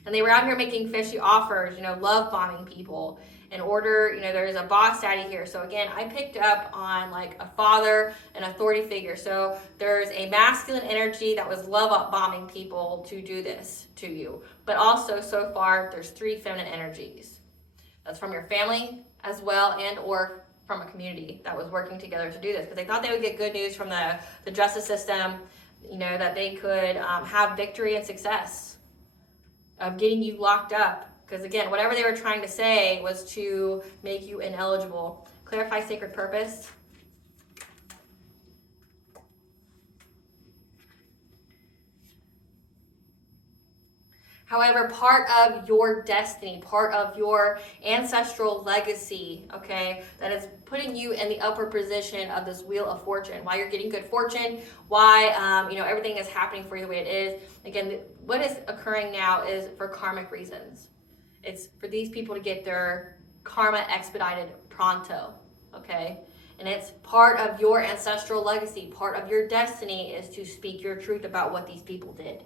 And they were out here making fishy offers, you know, love bombing people in order, you know, there's a boss daddy here. So again, I picked up on like a father, an authority figure. So there's a masculine energy that was love bombing people to do this to you. But also, so far, there's 3 feminine energies. That's from your family as well, and or from a community that was working together to do this, because they thought they would get good news from the justice system, you know, that they could have victory and success of getting you locked up. Because again, whatever they were trying to say was to make you ineligible. Clarify sacred purpose. However, part of your destiny, part of your ancestral legacy, okay, that is putting you in the upper position of this wheel of fortune, why you're getting good fortune, why, you know, everything is happening for you the way it is. Again, what is occurring now is for karmic reasons. It's for these people to get their karma expedited pronto, okay? And it's part of your ancestral legacy, part of your destiny is to speak your truth about what these people did.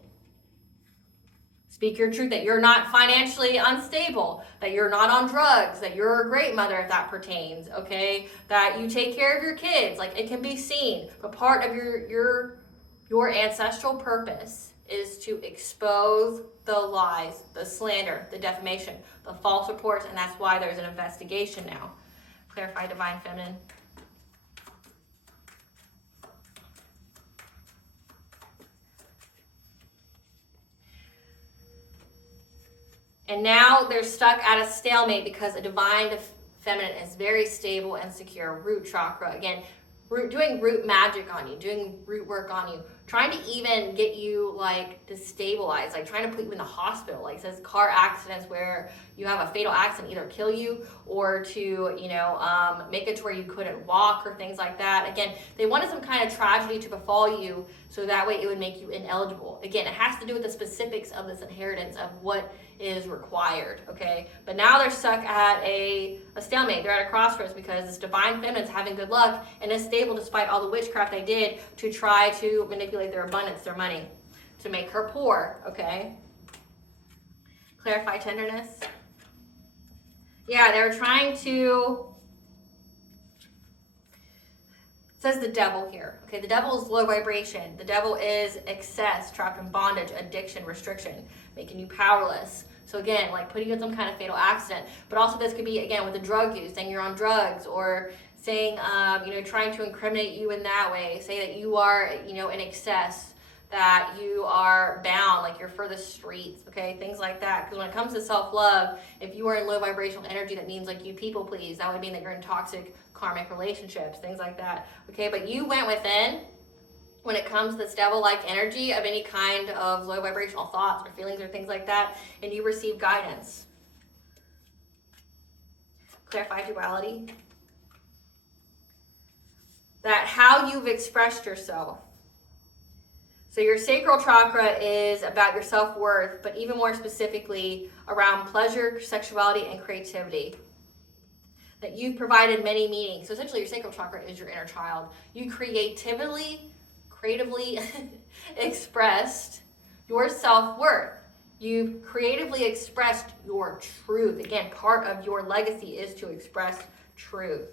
Speak your truth, that you're not financially unstable, that you're not on drugs, that you're a great mother if that pertains, okay? That you take care of your kids, like it can be seen. But part of your ancestral purpose is to expose the lies, the slander, the defamation, the false reports, and that's why there's an investigation now. Clarify divine feminine. And now they're stuck at a stalemate because a divine feminine is very stable and secure. Root chakra, again, doing root magic on you, doing root work on you, trying to even get you like destabilized, like trying to put you in the hospital. Like it says car accidents where you have a fatal accident, either kill you or to, you know, make it to where you couldn't walk or things like that. Again, they wanted some kind of tragedy to befall you so that way it would make you ineligible. Again, it has to do with the specifics of this inheritance of what is required, okay? But now they're stuck at a stalemate. They're at a crossroads because this divine feminine's having good luck and is stable despite all the witchcraft they did to try to manipulate their abundance, their money, to make her poor, okay? Clarify tenderness. Yeah, they were trying to... It says the devil here, okay? The devil is low vibration. The devil is excess, trapped in bondage, addiction, restriction, making you powerless. So again, like putting you in some kind of fatal accident. But also this could be, again, with the drug use, saying you're on drugs, or saying, you know, trying to incriminate you in that way. Say that you are, you know, in excess, that you are bound, like you're for the streets, okay, things like that. Because when it comes to self-love, if you are in low vibrational energy, that means like you people please. That would mean that you're in toxic karmic relationships, things like that, okay? But you went within when it comes to this devil-like energy of any kind of low vibrational thoughts or feelings or things like that, and you receive guidance. Clarify duality. That how you've expressed yourself. So your sacral chakra is about your self-worth, but even more specifically around pleasure, sexuality, and creativity. That you've provided many meanings. So essentially your sacral chakra is your inner child. You creatively expressed your self-worth. You've creatively expressed your truth. Again, part of your legacy is to express truth.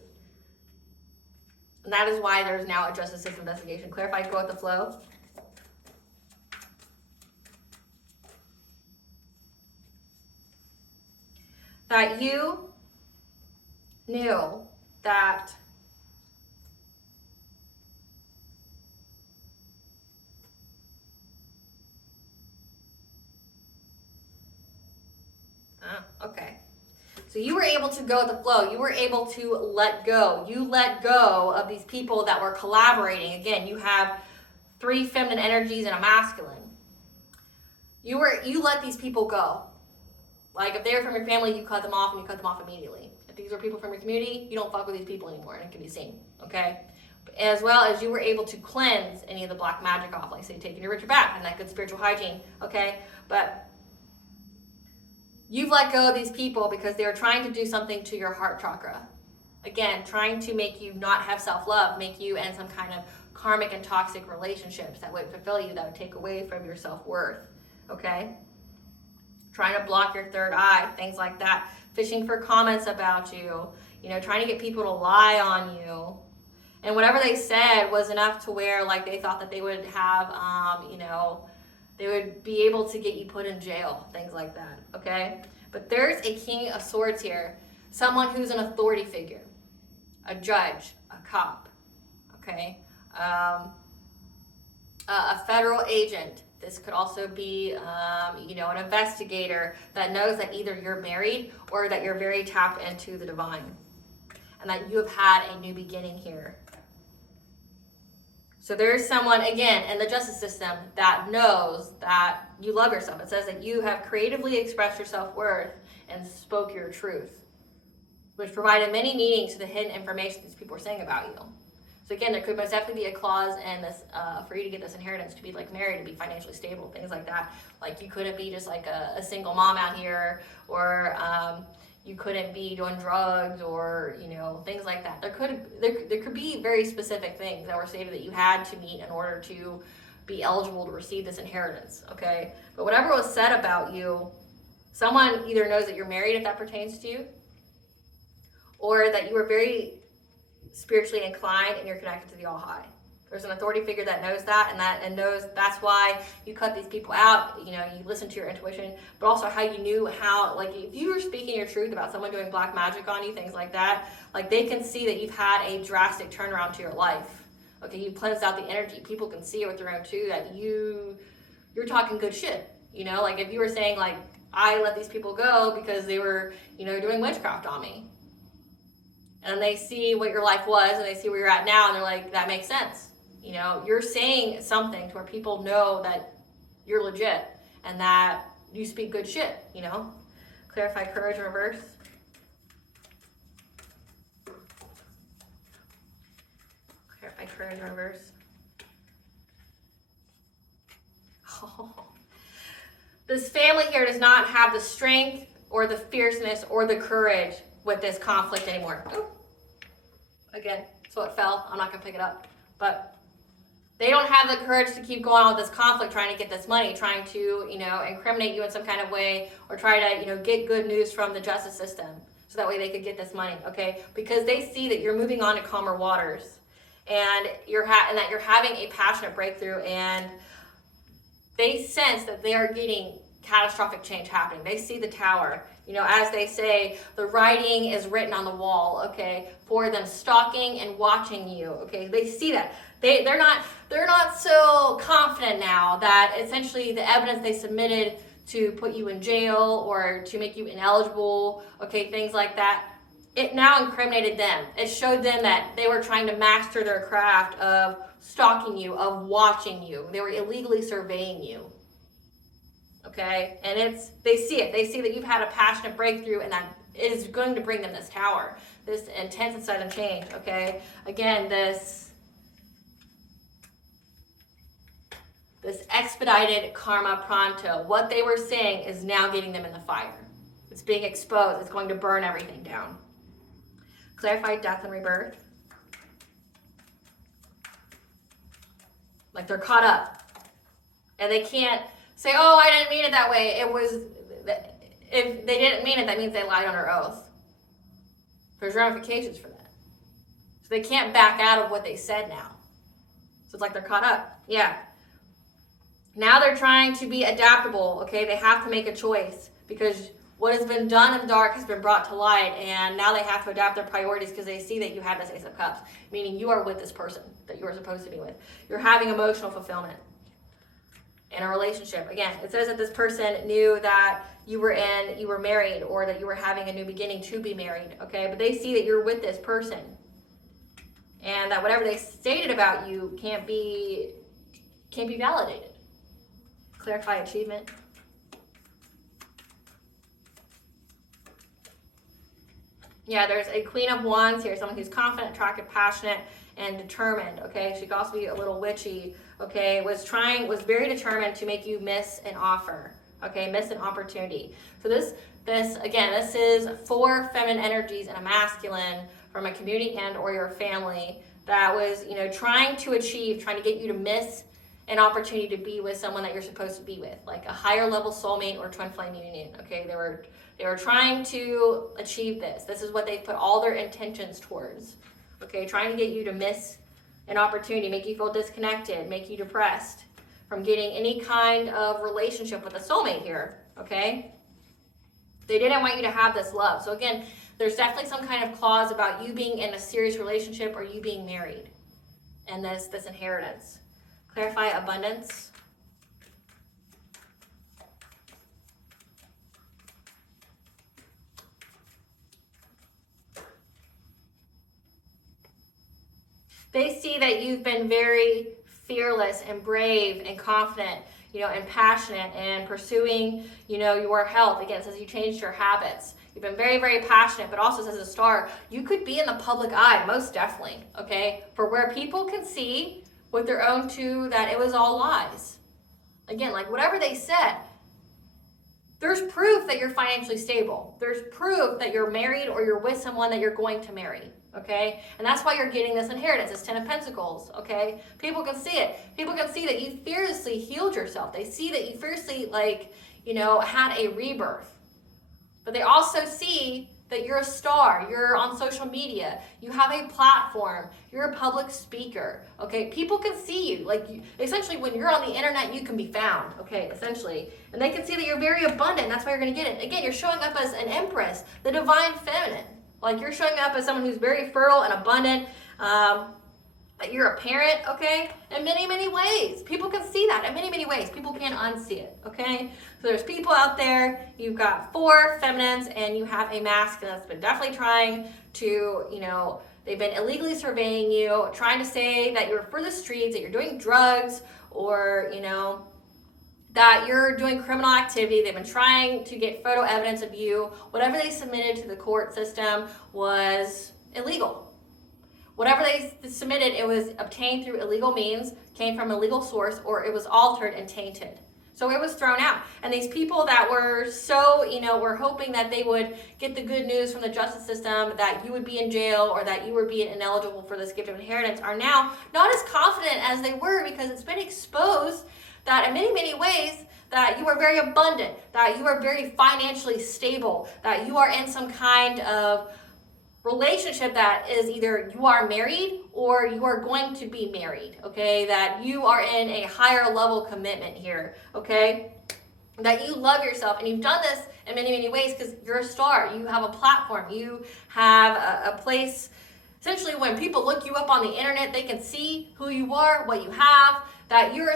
And that is why there's now a justice system investigation. Clarify, go with the flow. That you knew that okay. So you were able to go with the flow. You were able to let go. You let go of these people that were collaborating. Again, you have 3 feminine energies and a masculine. You let these people go. Like if they were from your family, you cut them off, and you cut them off immediately. If these are people from your community, you don't fuck with these people anymore, and it can be seen, okay? As well as you were able to cleanse any of the black magic off, like say taking your ritual bath and that good spiritual hygiene, okay? But you've let go of these people because they were trying to do something to your heart chakra. Again, trying to make you not have self-love, make you in some kind of karmic and toxic relationships that would fulfill you, that would take away from your self-worth, okay? Trying to block your third eye, things like that. Fishing for comments about you, trying to get people to lie on you. And whatever they said was enough to where like they thought that they would have, they would be able to get you put in jail, things like that, okay? But there's a King of Swords here, someone who's an authority figure, a judge, a cop, okay? A federal agent. This could also be, an investigator that knows that either you're married or that you're very tapped into the divine and that you have had a new beginning here. So there's someone, again, in the justice system that knows that you love yourself. It says that you have creatively expressed your self-worth and spoke your truth, which provided many meanings to the hidden information these people are saying about you. So again, there could most definitely be a clause in this for you to get this inheritance, to be like married, to be financially stable, things like that. Like you couldn't be just like a single mom out here, or you couldn't be doing drugs, or things like that. There could be very specific things that were stated that you had to meet in order to be eligible to receive this inheritance. Okay, but whatever was said about you, someone either knows that you're married if that pertains to you, or that you were very spiritually inclined and you're connected to the All High. There's an authority figure that knows that and knows that's why you cut these people out. You listen to your intuition, but also how you knew how, like if you were speaking your truth about someone doing black magic on you, things like that, like they can see that you've had a drastic turnaround to your life. Okay, you cleansed out the energy. People can see it with their own too, that you're talking good shit. Like if you were saying like, I let these people go because they were, doing witchcraft on me. And they see what your life was and they see where you're at now and they're like, that makes sense. You're saying something to where people know that you're legit and that you speak good shit, Clarify courage in reverse. Clarify courage in reverse. Oh. This family here does not have the strength or the fierceness or the courage with this conflict anymore. Ooh. Again, so it fell. I'm not going to pick it up. But they don't have the courage to keep going on with this conflict, trying to get this money, trying to, incriminate you in some kind of way, or try to, get good news from the justice system so that way they could get this money, okay? Because they see that you're moving on to calmer waters and and that you're having a passionate breakthrough, and they sense that they are getting catastrophic change happening. They see the tower. As they say, the writing is written on the wall, okay, for them stalking and watching you, okay? They see that. They're not so confident now that essentially the evidence they submitted to put you in jail or to make you ineligible, okay, things like that, it now incriminated them. It showed them that they were trying to master their craft of stalking you, of watching you. They were illegally surveying you. Okay? And they see it. They see that you've had a passionate breakthrough, and that is going to bring them this tower, this intense and sudden change. Okay? Again, this expedited karma pronto. What they were saying is now getting them in the fire. It's being exposed. It's going to burn everything down. Clarify death and rebirth. Like they're caught up. And they can't say, oh, I didn't mean it that way. If they didn't mean it, that means they lied on their oath. There's ramifications for that. So they can't back out of what they said now. So it's like they're caught up. Yeah. Now they're trying to be adaptable, okay? They have to make a choice because what has been done in the dark has been brought to light, and now they have to adapt their priorities because they see that you have this Ace of Cups, meaning you are with this person that you are supposed to be with. You're having emotional fulfillment in a relationship. Again, it says that this person knew that you were married, or that you were having a new beginning to be married, okay? But they see that you're with this person, and that whatever they stated about you can't be validated. Clarify achievement. Yeah, there's a Queen of Wands here, someone who's confident, attractive, passionate, and determined, okay? She could also be a little witchy, okay? Was very determined to make you miss an offer, okay? Miss an opportunity. So this is 4 feminine energies and a masculine from a community and or your family that was, trying to get you to miss an opportunity to be with someone that you're supposed to be with, like a higher level soulmate or twin flame union, okay? They were trying to achieve this. This is what they put all their intentions towards, okay? Trying to get you to miss an opportunity, make you feel disconnected, make you depressed from getting any kind of relationship with a soulmate here, okay? They didn't want you to have this love. So again, there's definitely some kind of clause about you being in a serious relationship or you being married and this inheritance. Clarify abundance. They see that you've been very fearless and brave and confident, and passionate and pursuing, your health. Again, it says you changed your habits. You've been very, very passionate, but also says a star, you could be in the public eye, most definitely, okay? For where people can see with their own two that it was all lies. Again, like whatever they said, there's proof that you're financially stable. There's proof that you're married or you're with someone that you're going to marry, okay? And that's why you're getting this inheritance, this 10 of Pentacles, okay? People can see it. People can see that you fiercely healed yourself. They see that you fiercely, had a rebirth. But they also see that you're a star, you're on social media, you have a platform, you're a public speaker, okay? People can see you. Essentially, when you're on the internet, you can be found, okay, essentially. And they can see that you're very abundant, and that's why you're gonna get it. Again, you're showing up as an empress, the divine feminine. You're showing up as someone who's very fertile and abundant, you're a parent, okay, in many, many ways. People can see that in many, many ways. People can't unsee it, okay? So there's people out there, you've got 4 feminines, and you have a masculine that's been definitely trying to, they've been illegally surveying you, trying to say that you're for the streets, that you're doing drugs, or, that you're doing criminal activity. They've been trying to get photo evidence of you. Whatever they submitted to the court system was illegal. Whatever they submitted, it was obtained through illegal means, came from a illegal source, or it was altered and tainted. So it was thrown out. And these people that were so, were hoping that they would get the good news from the justice system, that you would be in jail or that you were being ineligible for this gift of inheritance, are now not as confident as they were, because it's been exposed that in many, many ways that you are very abundant, that you are very financially stable, that you are in some kind of relationship that is either you are married or you are going to be married, okay? That you are in a higher level commitment here, okay? That you love yourself, and you've done this in many, many ways because you're a star. You have a platform. You have a place Essentially, when people look you up on the internet, they can see who you are, what you have, that you're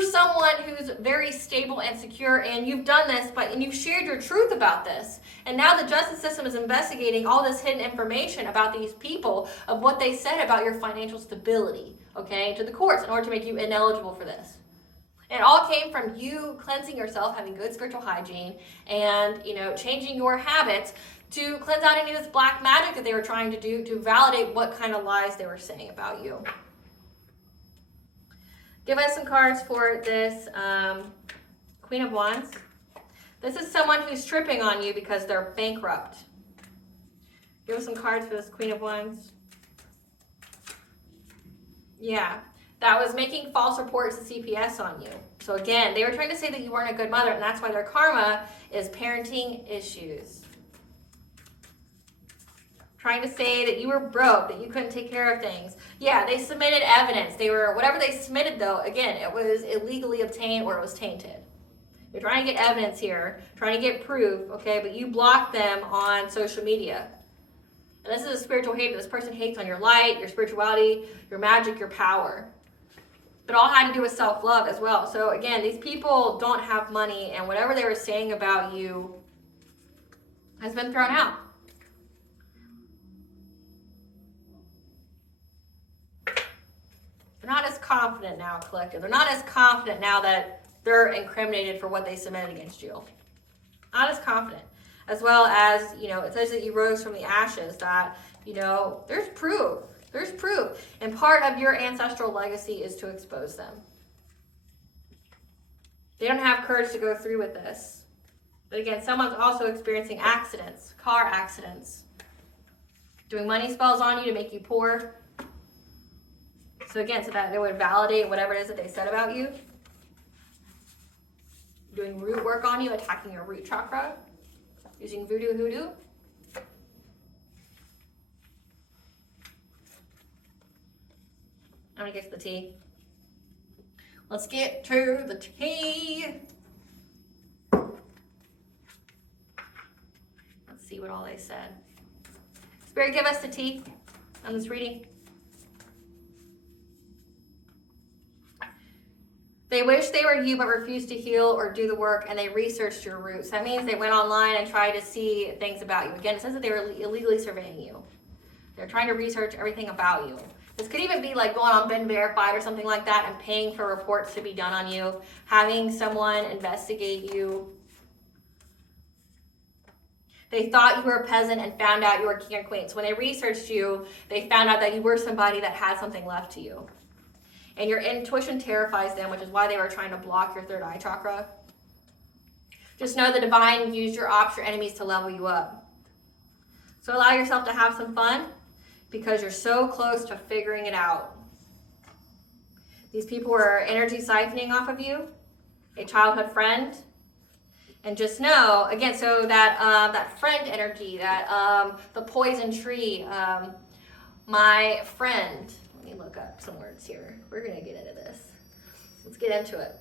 someone who's very stable and secure, and you've done this, and you've shared your truth about this. And now the justice system is investigating all this hidden information about these people, of what they said about your financial stability, okay, to the courts in order to make you ineligible for this. And it all came from you cleansing yourself, having good spiritual hygiene, and changing your habits to cleanse out any of this black magic that they were trying to do to validate what kind of lies they were saying about you. Give us some cards for this Queen of Wands. This is someone who's tripping on you because they're bankrupt. Give us some cards for this Queen of Wands. Yeah, that was making false reports to CPS on you. So again, they were trying to say that you weren't a good mother, and that's why their karma is parenting issues. Trying to say that you were broke, that you couldn't take care of things. Yeah, they submitted evidence. Whatever they submitted though, again, it was illegally obtained or it was tainted. You're trying to get evidence here, trying to get proof, okay, but you blocked them on social media. And this is a spiritual hate that this person hates on your light, your spirituality, your magic, your power. But all had to do with self-love as well. So again, these people don't have money, and whatever they were saying about you has been thrown out. They're not as confident now, collective. They're not as confident now that they're incriminated for what they submitted against you. Not as confident. As well as, it says that you rose from the ashes, that, there's proof. There's proof. And part of your ancestral legacy is to expose them. They don't have courage to go through with this. But again, someone's also experiencing accidents, car accidents, doing money spells on you to make you poor. So again, so that they would validate whatever it is that they said about you. Doing root work on you, attacking your root chakra. Using voodoo hoodoo. I'm gonna get to the tea. Let's get to the tea. Let's see what all they said. Spirit, give us the tea on this reading. They wish they were you but refused to heal or do the work, and they researched your roots. That means they went online and tried to see things about you. Again, it says that they were illegally surveying you. They're trying to research everything about you. This could even be like going on Been Verified or something like that and paying for reports to be done on you, having someone investigate you. They thought you were a peasant and found out you were king or queen. So when they researched you, they found out that you were somebody that had something left to you. And your intuition terrifies them, which is why they were trying to block your third eye chakra. Just know the divine used your ops, your enemies, to level you up. So allow yourself to have some fun, because you're so close to figuring it out. These people were energy siphoning off of you, a childhood friend. And just know, again, so that friend energy, that the poison tree, my friend. Let me look up some words here. We're going to get into this. Let's get into it.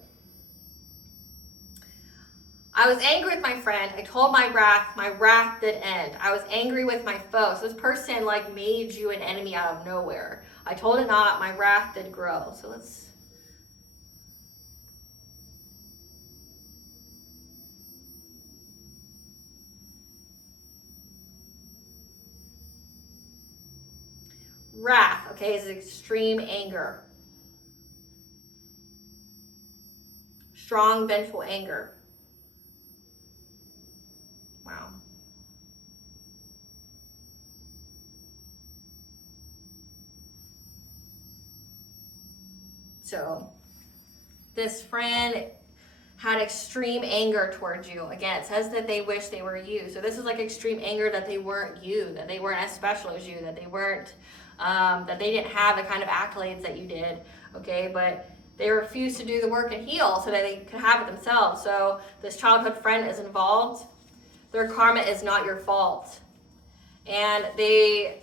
I was angry with my friend. I told my wrath did end. I was angry with my foe. So this person made you an enemy out of nowhere. I told it not, my wrath did grow. So let's... Wrath, okay, is extreme anger. Strong, vengeful anger. Wow. So, this friend had extreme anger towards you. Again, it says that they wish they were you. So this is extreme anger that they weren't you, that they weren't as special as you, that they weren't, that they didn't have the kind of accolades that you did, okay? But they refused to do the work and heal so that they could have it themselves. So this childhood friend is involved. Their karma is not your fault. And they're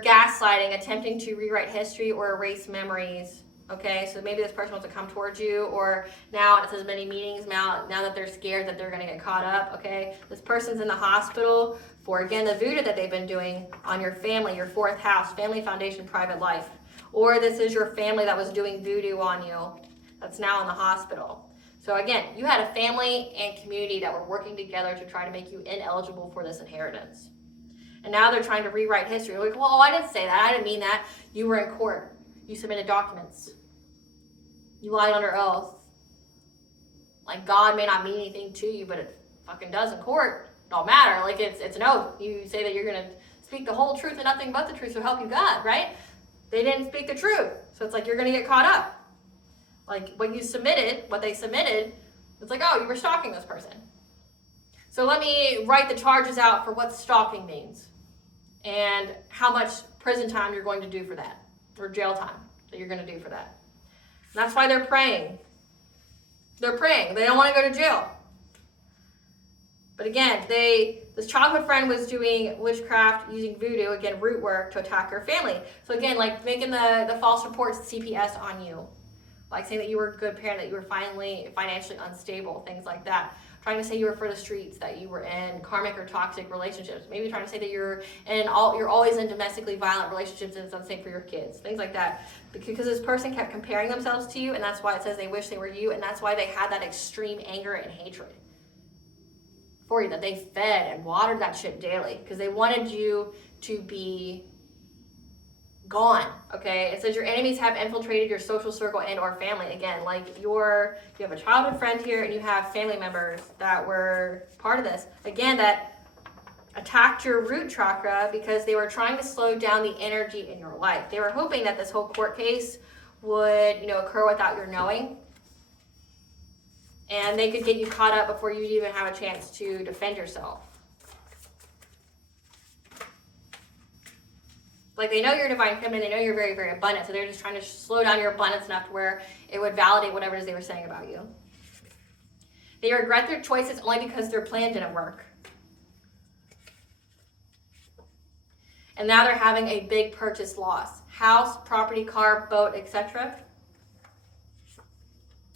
gaslighting, attempting to rewrite history or erase memories Okay, so maybe this person wants to come towards you, or now it says many meetings, now that they're scared that they're going to get caught up, okay? This person's in the hospital for, again, the voodoo that they've been doing on your family, your fourth house, family, foundation, private life. Or this is your family that was doing voodoo on you that's now in the hospital. So again, you had a family and community that were working together to try to make you ineligible for this inheritance. And now they're trying to rewrite history. Like, well, I didn't say that. I didn't mean that. You were in court. You submitted documents. You lied under oath. Like, God may not mean anything to you, but it fucking does in court. It don't matter. Like, it's an oath. You say that you're going to speak the whole truth and nothing but the truth, so help you God, right? They didn't speak the truth. So it's like you're going to get caught up. Like, what they submitted, it's like, oh, you were stalking this person. So let me write the charges out for what stalking means and how much prison time you're going to do for that, or jail time that you're going to do for that. And that's why they're praying. They're praying. They don't want to go to jail. But again, this childhood friend was doing witchcraft, using voodoo, again, root work, to attack your family. So again, like making the false reports, CPS on you. Like saying that you were a good parent, that you were financially unstable, things like that. Trying to say you were for the streets, that you were in karmic or toxic relationships. Maybe trying to say that you're always in domestically violent relationships and it's unsafe for your kids. Things like that. Because this person kept comparing themselves to you, and that's why it says they wish they were you, and that's why they had that extreme anger and hatred for you, that they fed and watered that shit daily. Because they wanted you to be gone, okay? It says your enemies have infiltrated your social circle and or family. Again, like you have a childhood friend here and you have family members that were part of this. Again, that attacked your root chakra because they were trying to slow down the energy in your life. They were hoping that this whole court case would, occur without your knowing. And they could get you caught up before you'd even have a chance to defend yourself. Like, they know you're divine feminine, they know you're very, very abundant, so they're just trying to slow down your abundance enough to where it would validate whatever it is they were saying about you. They regret their choices only because their plan didn't work. And now they're having a big purchase loss. House, property, car, boat, etc.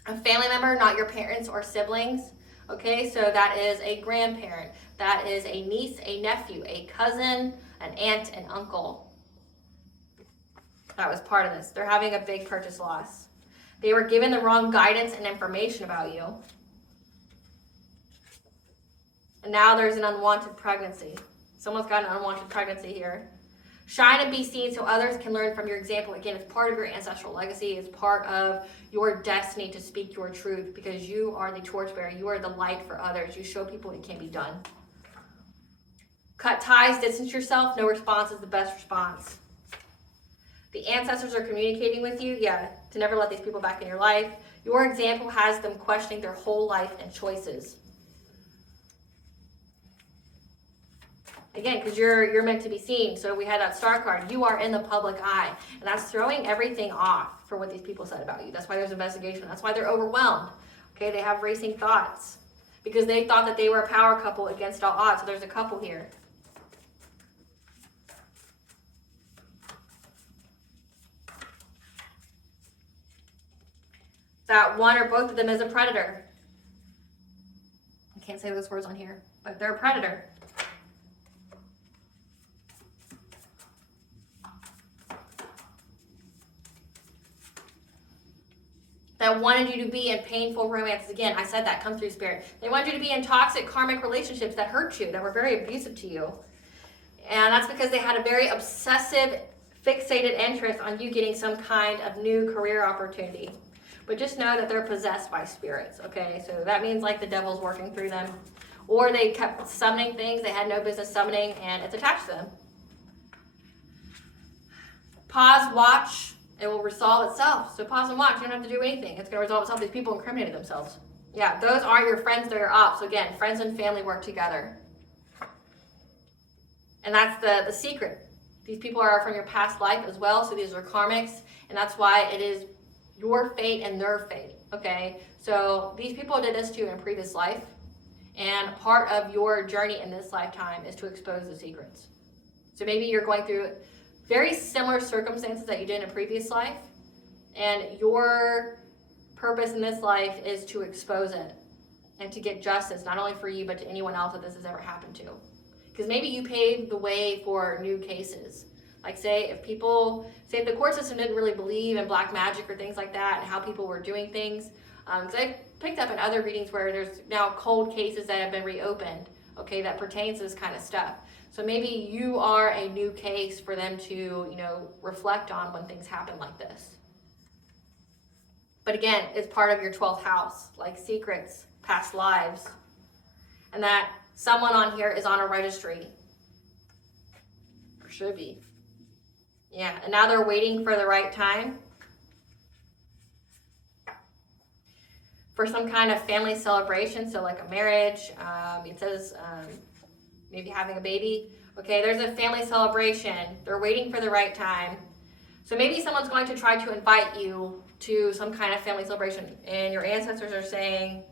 A family member, not your parents or siblings. Okay, so that is a grandparent. That is a niece, a nephew, a cousin, an aunt, an uncle. That was part of this. They're having a big purchase loss. They were given the wrong guidance and information about you. And now there's an unwanted pregnancy. Someone's got an unwanted pregnancy here. Shine and be seen so others can learn from your example. Again, it's part of your ancestral legacy. It's part of your destiny to speak your truth because you are the torchbearer. You are the light for others. You show people it can be done. Cut ties, distance yourself. No response is the best response. The ancestors are communicating with you, to never let these people back in your life. Your example has them questioning their whole life and choices. Again, because you're meant to be seen. So we had that star card. You are in the public eye. And that's throwing everything off for what these people said about you. That's why there's investigation. That's why they're overwhelmed. Okay, they have racing thoughts. Because they thought that they were a power couple against all odds. So there's a couple here. That one or both of them is a predator. I can't say those words on here, but they're a predator. That wanted you to be in painful romances. Again, I said that, come through spirit. They wanted you to be in toxic karmic relationships that hurt you, that were very abusive to you. And that's because they had a very obsessive, fixated interest on you getting some kind of new career opportunity. But just know that they're possessed by spirits, okay? So that means like the devil's working through them. Or they kept summoning things they had no business summoning and it's attached to them. Pause, watch, it will resolve itself. So pause and watch, you don't have to do anything. It's gonna resolve itself. These people incriminated themselves. Yeah, those are your friends, they're your ops. So again, friends and family work together. And that's the secret. These people are from your past life as well, so these are karmics. And that's why it is your fate and their fate, okay? So these people did this to you in a previous life, and part of your journey in this lifetime is to expose the secrets. So maybe you're going through very similar circumstances that you did in a previous life, And your purpose in this life is to expose it and to get justice, not only for you, but to anyone else that this has ever happened to. Because maybe you paved the way for new cases. Like say if the court system didn't really believe in black magic or things like that and how people were doing things. Because I picked up in other readings where there's now cold cases that have been reopened, okay, that pertains to this kind of stuff. So maybe you are a new case for them to, reflect on when things happen like this. But again, it's part of your 12th house, like secrets, past lives, and that someone on here is on a registry, or should be. Yeah, and now they're waiting for the right time for some kind of family celebration, so like a marriage, it says maybe having a baby. Okay, there's a family celebration. They're waiting for the right time. So maybe someone's going to try to invite you to some kind of family celebration, and your ancestors are saying,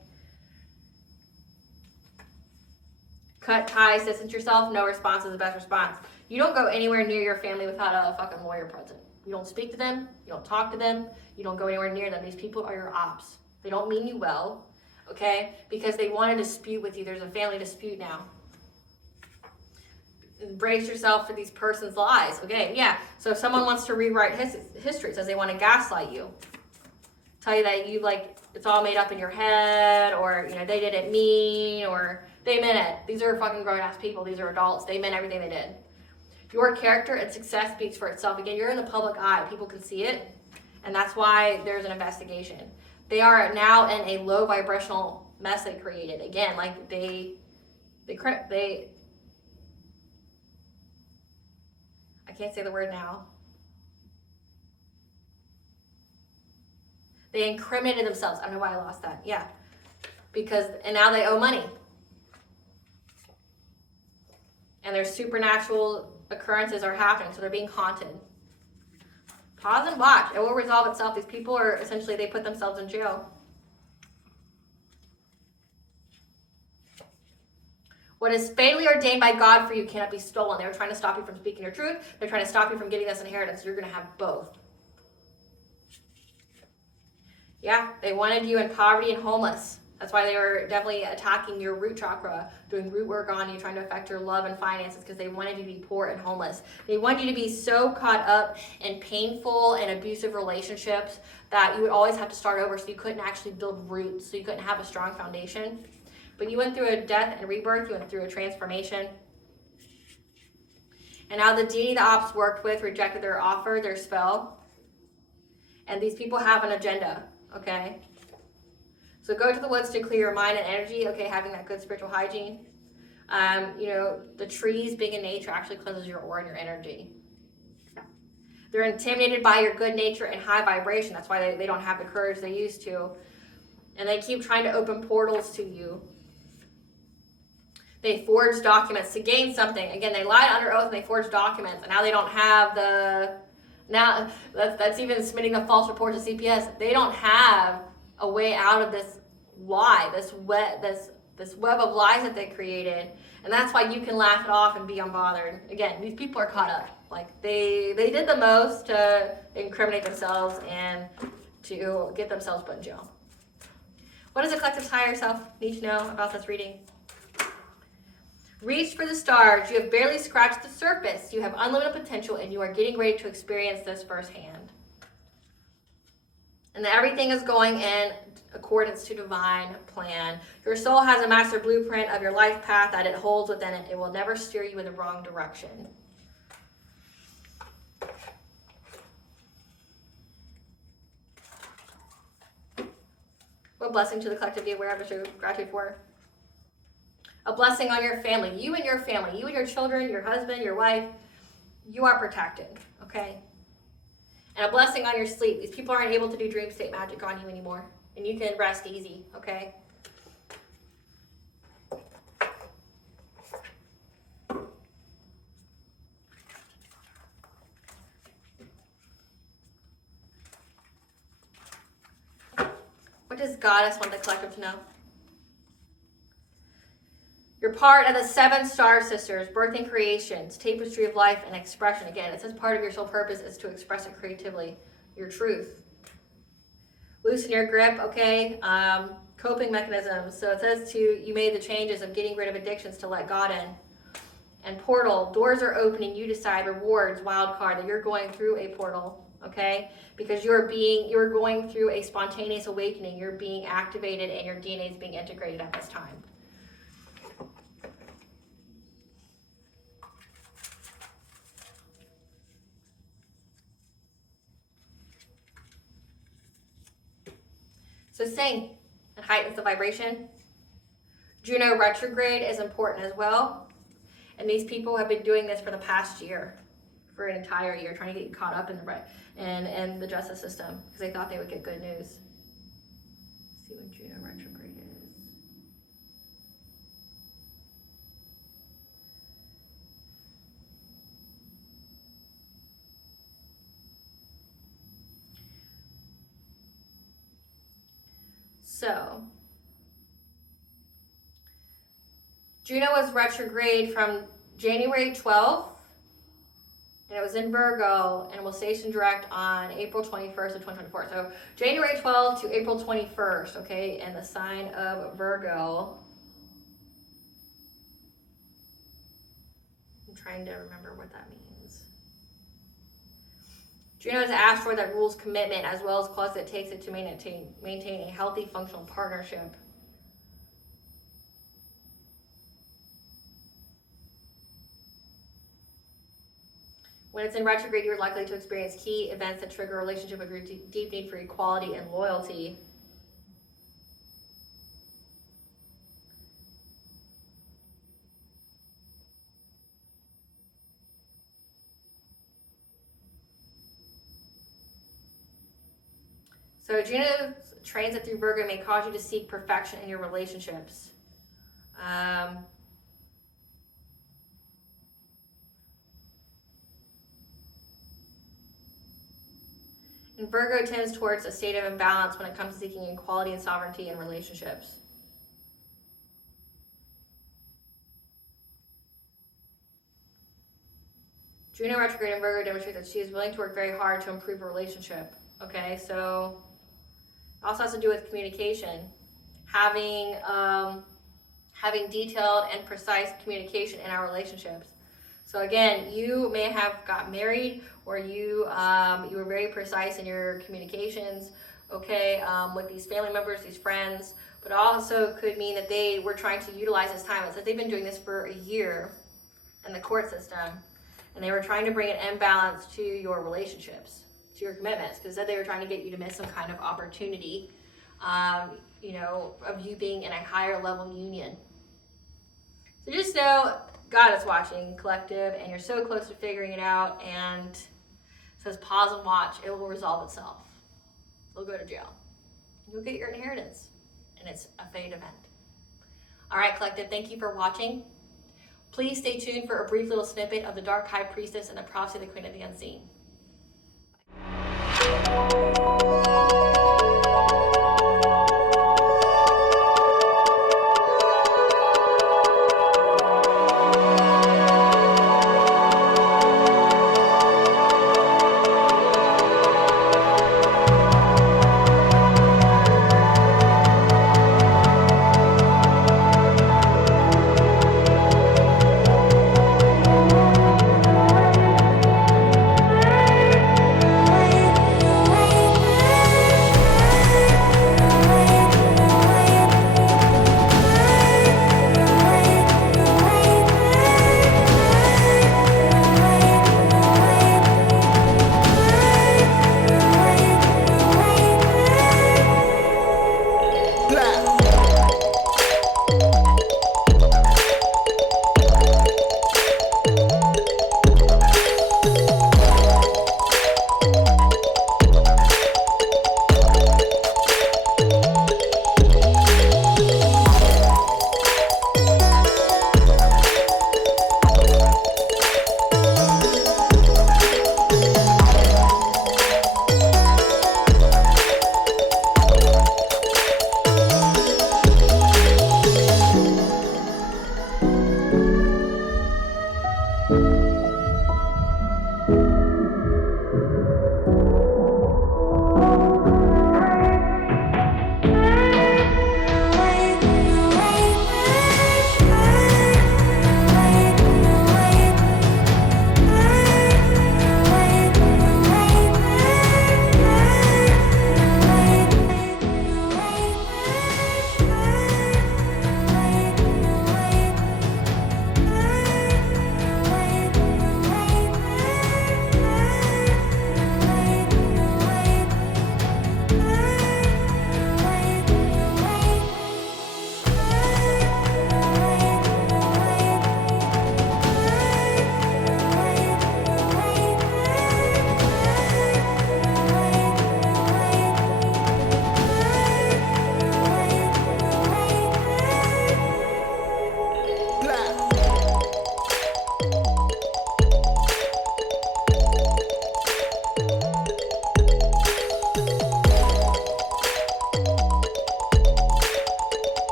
cut ties, distance yourself, no response is the best response. You don't go anywhere near your family without a fucking lawyer present. You don't speak to them, you don't talk to them, you don't go anywhere near them. These people are your ops. They don't mean you well, okay? Because they want to dispute with you. There's a family dispute now. Brace yourself for these person's lies. Okay, yeah. So if someone wants to rewrite history, says they want to gaslight you, tell you that it's all made up in your head, or they didn't mean, or they meant it. These are fucking grown-ass people. These are adults. They meant everything they did. Your character and success speaks for itself. Again, you're in the public eye. People can see it, and that's why there's an investigation. They are now in a low vibrational mess they created. Again, like they I can't say the word now. They incriminated themselves. I don't know why I lost that. Yeah. And now they owe money. And their supernatural occurrences are happening, so they're being haunted. Pause and watch. It will resolve itself. These people are essentially, they put themselves in jail. What is fatally ordained by God for you cannot be stolen. They were trying to stop you from speaking your truth. They're trying to stop you from getting this inheritance. You're going to have both. Yeah, they wanted you in poverty and homeless. That's why they were definitely attacking your root chakra, doing root work on you, trying to affect your love and finances, because they wanted you to be poor and homeless. They wanted you to be so caught up in painful and abusive relationships that you would always have to start over, so you couldn't actually build roots, so you couldn't have a strong foundation. But you went through a death and rebirth. You went through a transformation. And now the deity the ops worked with rejected their offer, their spell. And these people have an agenda, okay? So go to the woods to clear your mind and energy, okay, having that good spiritual hygiene. The trees being in nature actually cleanses your aura and your energy. They're intimidated by your good nature and high vibration. That's why they don't have the courage they used to. And they keep trying to open portals to you. They forged documents to gain something. Again, they lied under oath and they forged documents. And now they don't have now that's even submitting a false report to CPS. They don't have a way out of this lie, this web of lies that they created. And that's why you can laugh it off and be unbothered. Again, these people are caught up. Like they did the most to incriminate themselves and to get themselves put in jail. What does the collective's higher self need to know about this reading? Reach for the stars. You have barely scratched the surface. You have unlimited potential, and you are getting ready to experience this firsthand. And that everything is going in accordance to divine plan. Your soul has a master blueprint of your life path that it holds within it. It will never steer you in the wrong direction. What blessing to the collective be aware of and show gratitude for? A blessing on your family. You and your family. You and your children, your husband, your wife. You are protected, okay? And a blessing on your sleep. These people aren't able to do dream state magic on you anymore. And you can rest easy, okay? What does Goddess want the collective to know? You're part of the 7 star sisters, birthing creations, tapestry of life and expression. Again, it says part of your soul purpose is to express it creatively, your truth. Loosen your grip, okay? Coping mechanisms. So it says you made the changes of getting rid of addictions to let God in. And portal, doors are opening, you decide. Rewards, wild card, that you're going through a portal, okay? Because you're going through a spontaneous awakening. You're being activated and your DNA is being integrated at this time. So sing, it heightens the vibration. Juno retrograde is important as well. And these people have been doing this for the past year, for an entire year, trying to get you caught up in the justice system because they thought they would get good news. Let's see when Juno retrograde is. So, Juno was retrograde from January 12th, and it was in Virgo, and will station direct on April 21st of 2024. So January 12th to April 21st, okay, and the sign of Virgo. I'm trying to remember what that means. Juno is an asteroid that rules commitment as well as qualities it takes it to maintain a healthy, functional partnership. When it's in retrograde, you're likely to experience key events that trigger a relationship of your deep need for equality and loyalty. So Juno's transit through Virgo may cause you to seek perfection in your relationships. And Virgo tends towards a state of imbalance when it comes to seeking equality and sovereignty in relationships. Juno retrograde in Virgo demonstrates that she is willing to work very hard to improve a relationship. Okay, so it also has to do with communication. Having detailed and precise communication in our relationships. So again, you may have got married, or you were very precise in your communications, okay, with these family members, these friends, but also could mean that they were trying to utilize this time. It says they've been doing this for a year in the court system, and they were trying to bring an imbalance to your relationships, to your commitments, because they were trying to get you to miss some kind of opportunity, of you being in a higher level union. So just know God is watching, collective, and you're so close to figuring it out, and it says pause and watch. It will resolve itself. You'll go to jail. You'll get your inheritance, and it's a fate event. All right, collective, thank you for watching. Please stay tuned for a brief little snippet of the Dark High Priestess and the Prophecy of the Queen of the Unseen. Bye.